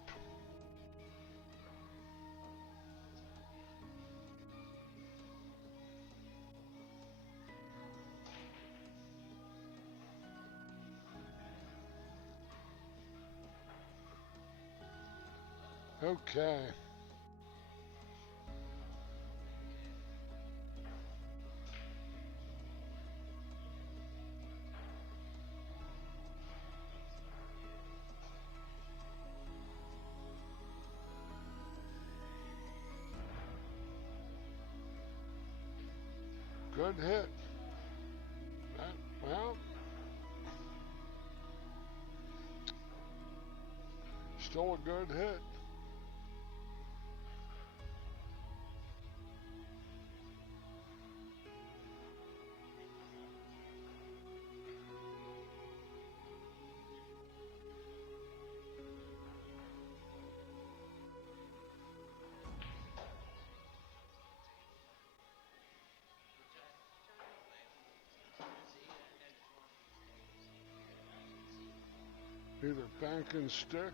Okay. Good hit. Well, still a good hit. Either bank and stick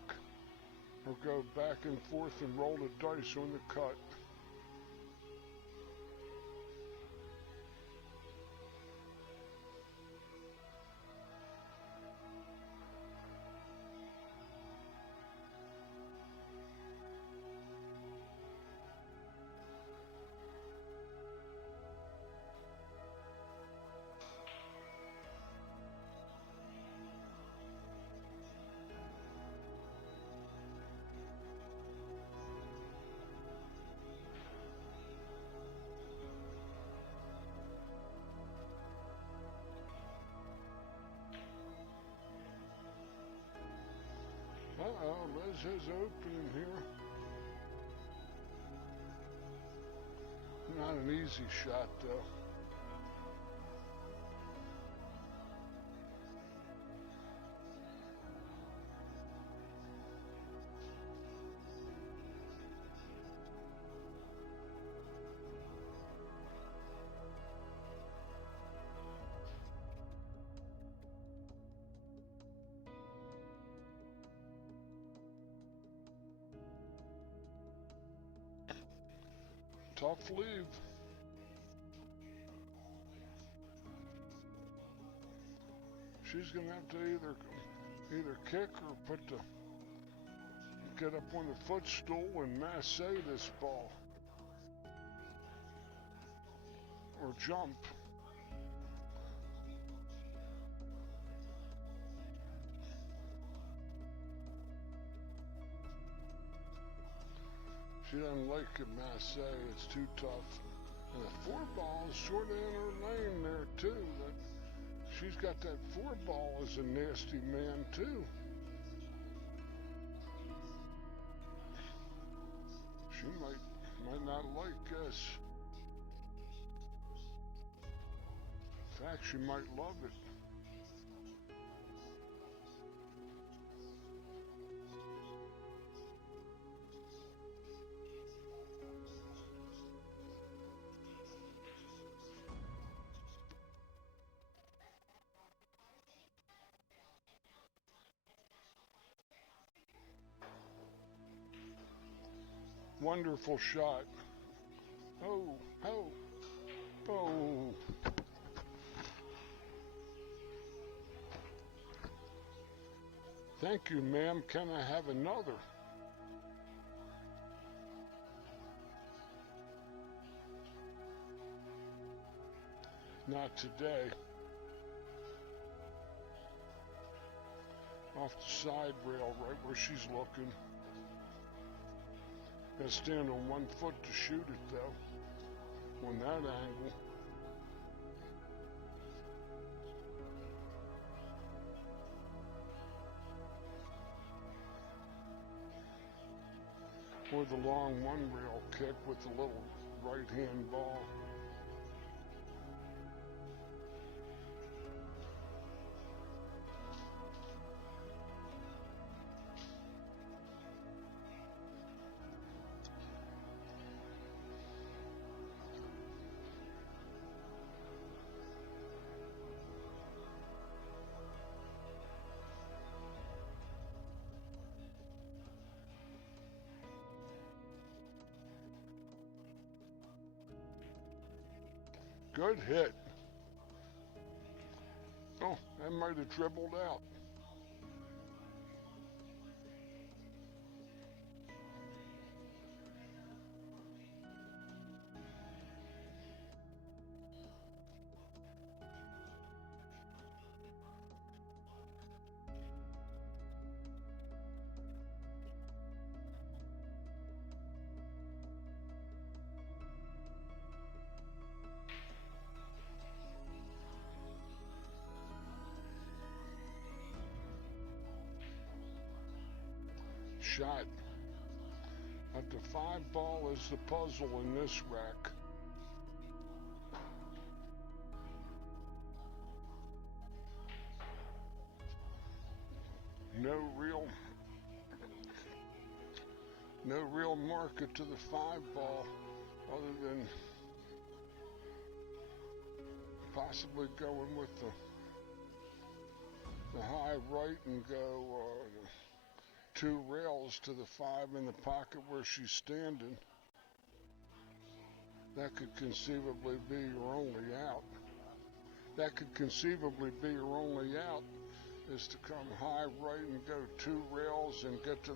or go back and forth and roll the dice on the cut. Uh-oh, Liz has opening here. Not an easy shot, though. Tough leave. She's gonna have to either kick or get up on the footstool and masse this ball, or jump. She doesn't like a masse, it's too tough. And the 4-ball is sort of in her lane there too. She's got that 4-ball as a nasty man too. She might not like this. In fact, she might love it. Wonderful shot. Oh, oh, oh. Thank you, ma'am. Can I have another? Not today. Off the side rail, right where she's looking. Gotta stand on 1 foot to shoot it, though, on that angle. Or the long one rail kick with the little right hand ball. Good hit. Oh, that might have dribbled out. Shot. At the 5 ball is the puzzle in this rack. No real market to the 5 ball other than possibly going with the high right and go 2 rails to the 5 in the pocket where she's standing. That could conceivably be your only out. That could conceivably be your only out, is to come high right and go 2 rails and get to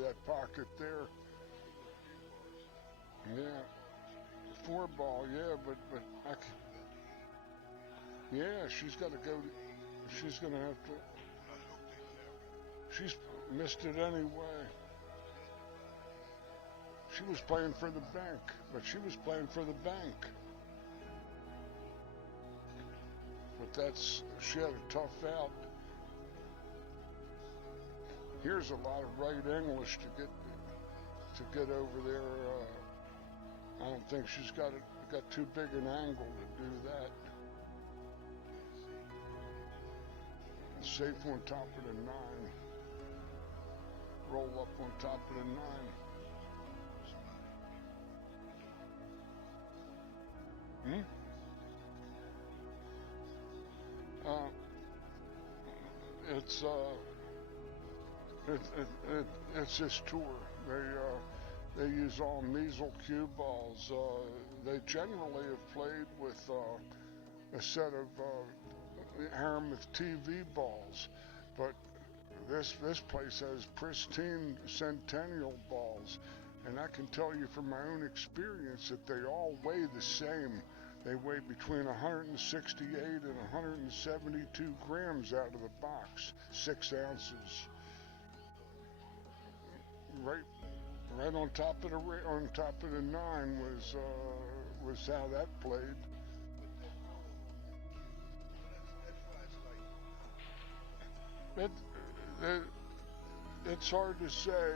that pocket there. Yeah, 4 ball. Yeah, but I can, yeah, she's got to go. She's gonna have to. She's missed it anyway. She was playing for the bank, but she was playing for the bank. But she had a tough out. Here's a lot of right English to get over there. I don't think she's got too big an angle to do that. Safe on top of the 9. Roll up on top of the 9. It's this tour. They use all measle cue balls. They generally have played with a set of Aramith TV balls, but this place has pristine Centennial balls, and I can tell you from my own experience that they all weigh the same. They weigh between 168 and 172 grams out of the box, 6 ounces. Right on top of the 9 was how that played. It's hard to say.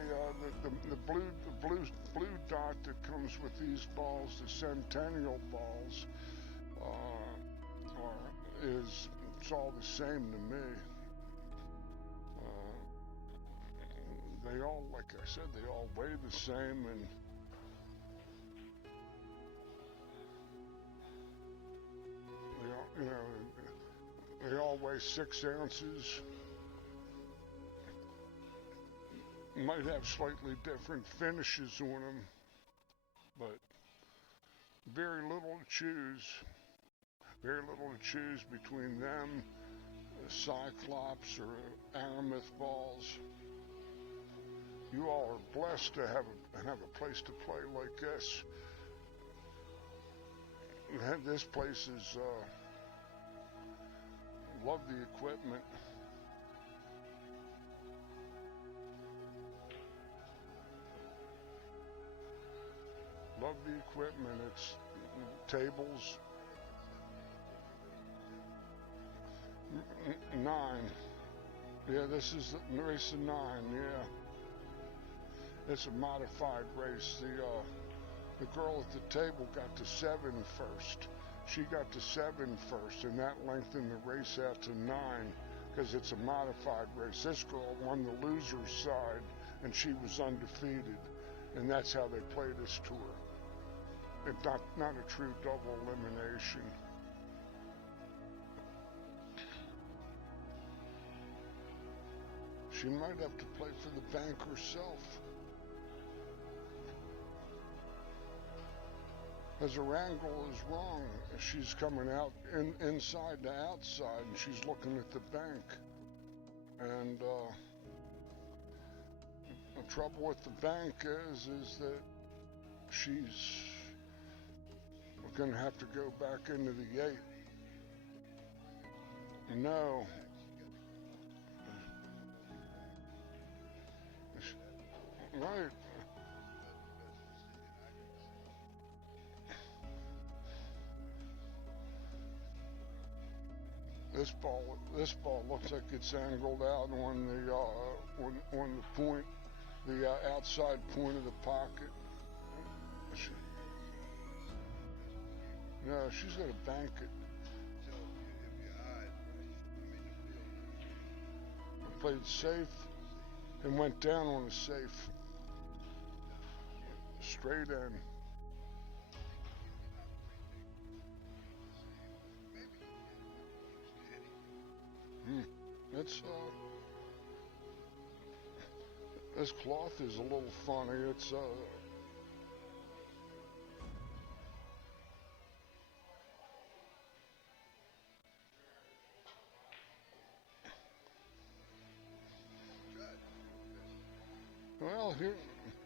The blue dot that comes with these balls, the Centennial balls, it's all the same to me. They all, like I said, they all weigh the same, and they all weigh 6 ounces. might have slightly different finishes on them, but very little to choose. Very little to choose between them, Cyclops, or Aramith balls. You all are blessed to have a place to play like this. This place is, love the equipment. Love the equipment. It's tables. 9. Yeah, this is the race of 9, yeah. It's a modified race. The girl at the table got to 7 first. She got to 7 first, and that lengthened the race out to 9, because it's a modified race. This girl won the loser's side, and she was undefeated, and that's how they play this tour. It's not a true double elimination. She might have to play for the bank herself. As her angle is wrong, she's coming out inside to outside, and she's looking at the bank. And the trouble with the bank is that she's going to have to go back into the gate. No. Right. This ball looks like it's angled out on the point, the outside point of the pocket. No, she's got to bank it. Played safe and went down on a safe. Straight in. It's this cloth is a little funny. It's well,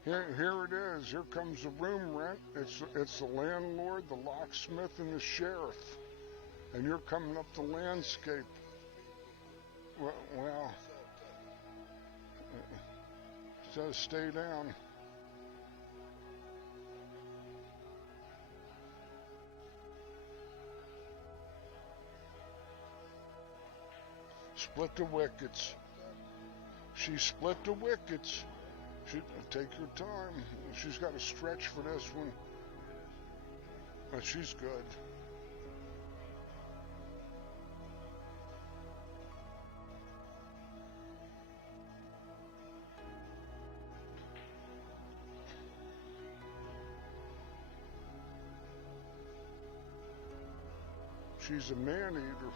here it is. Here comes the room rent. It's the landlord, the locksmith, and the sheriff, and you're coming up the landscape. Well, so stay down. Split the wickets. She split the wickets. Take your time. She's got to stretch for this one. But she's good. She's a man-eater.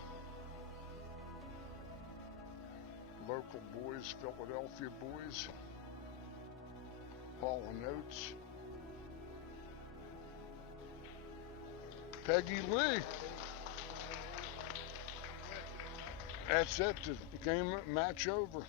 Local boys, Philadelphia boys. Hall & Oates. Peggy Lee. That's it. The game match over.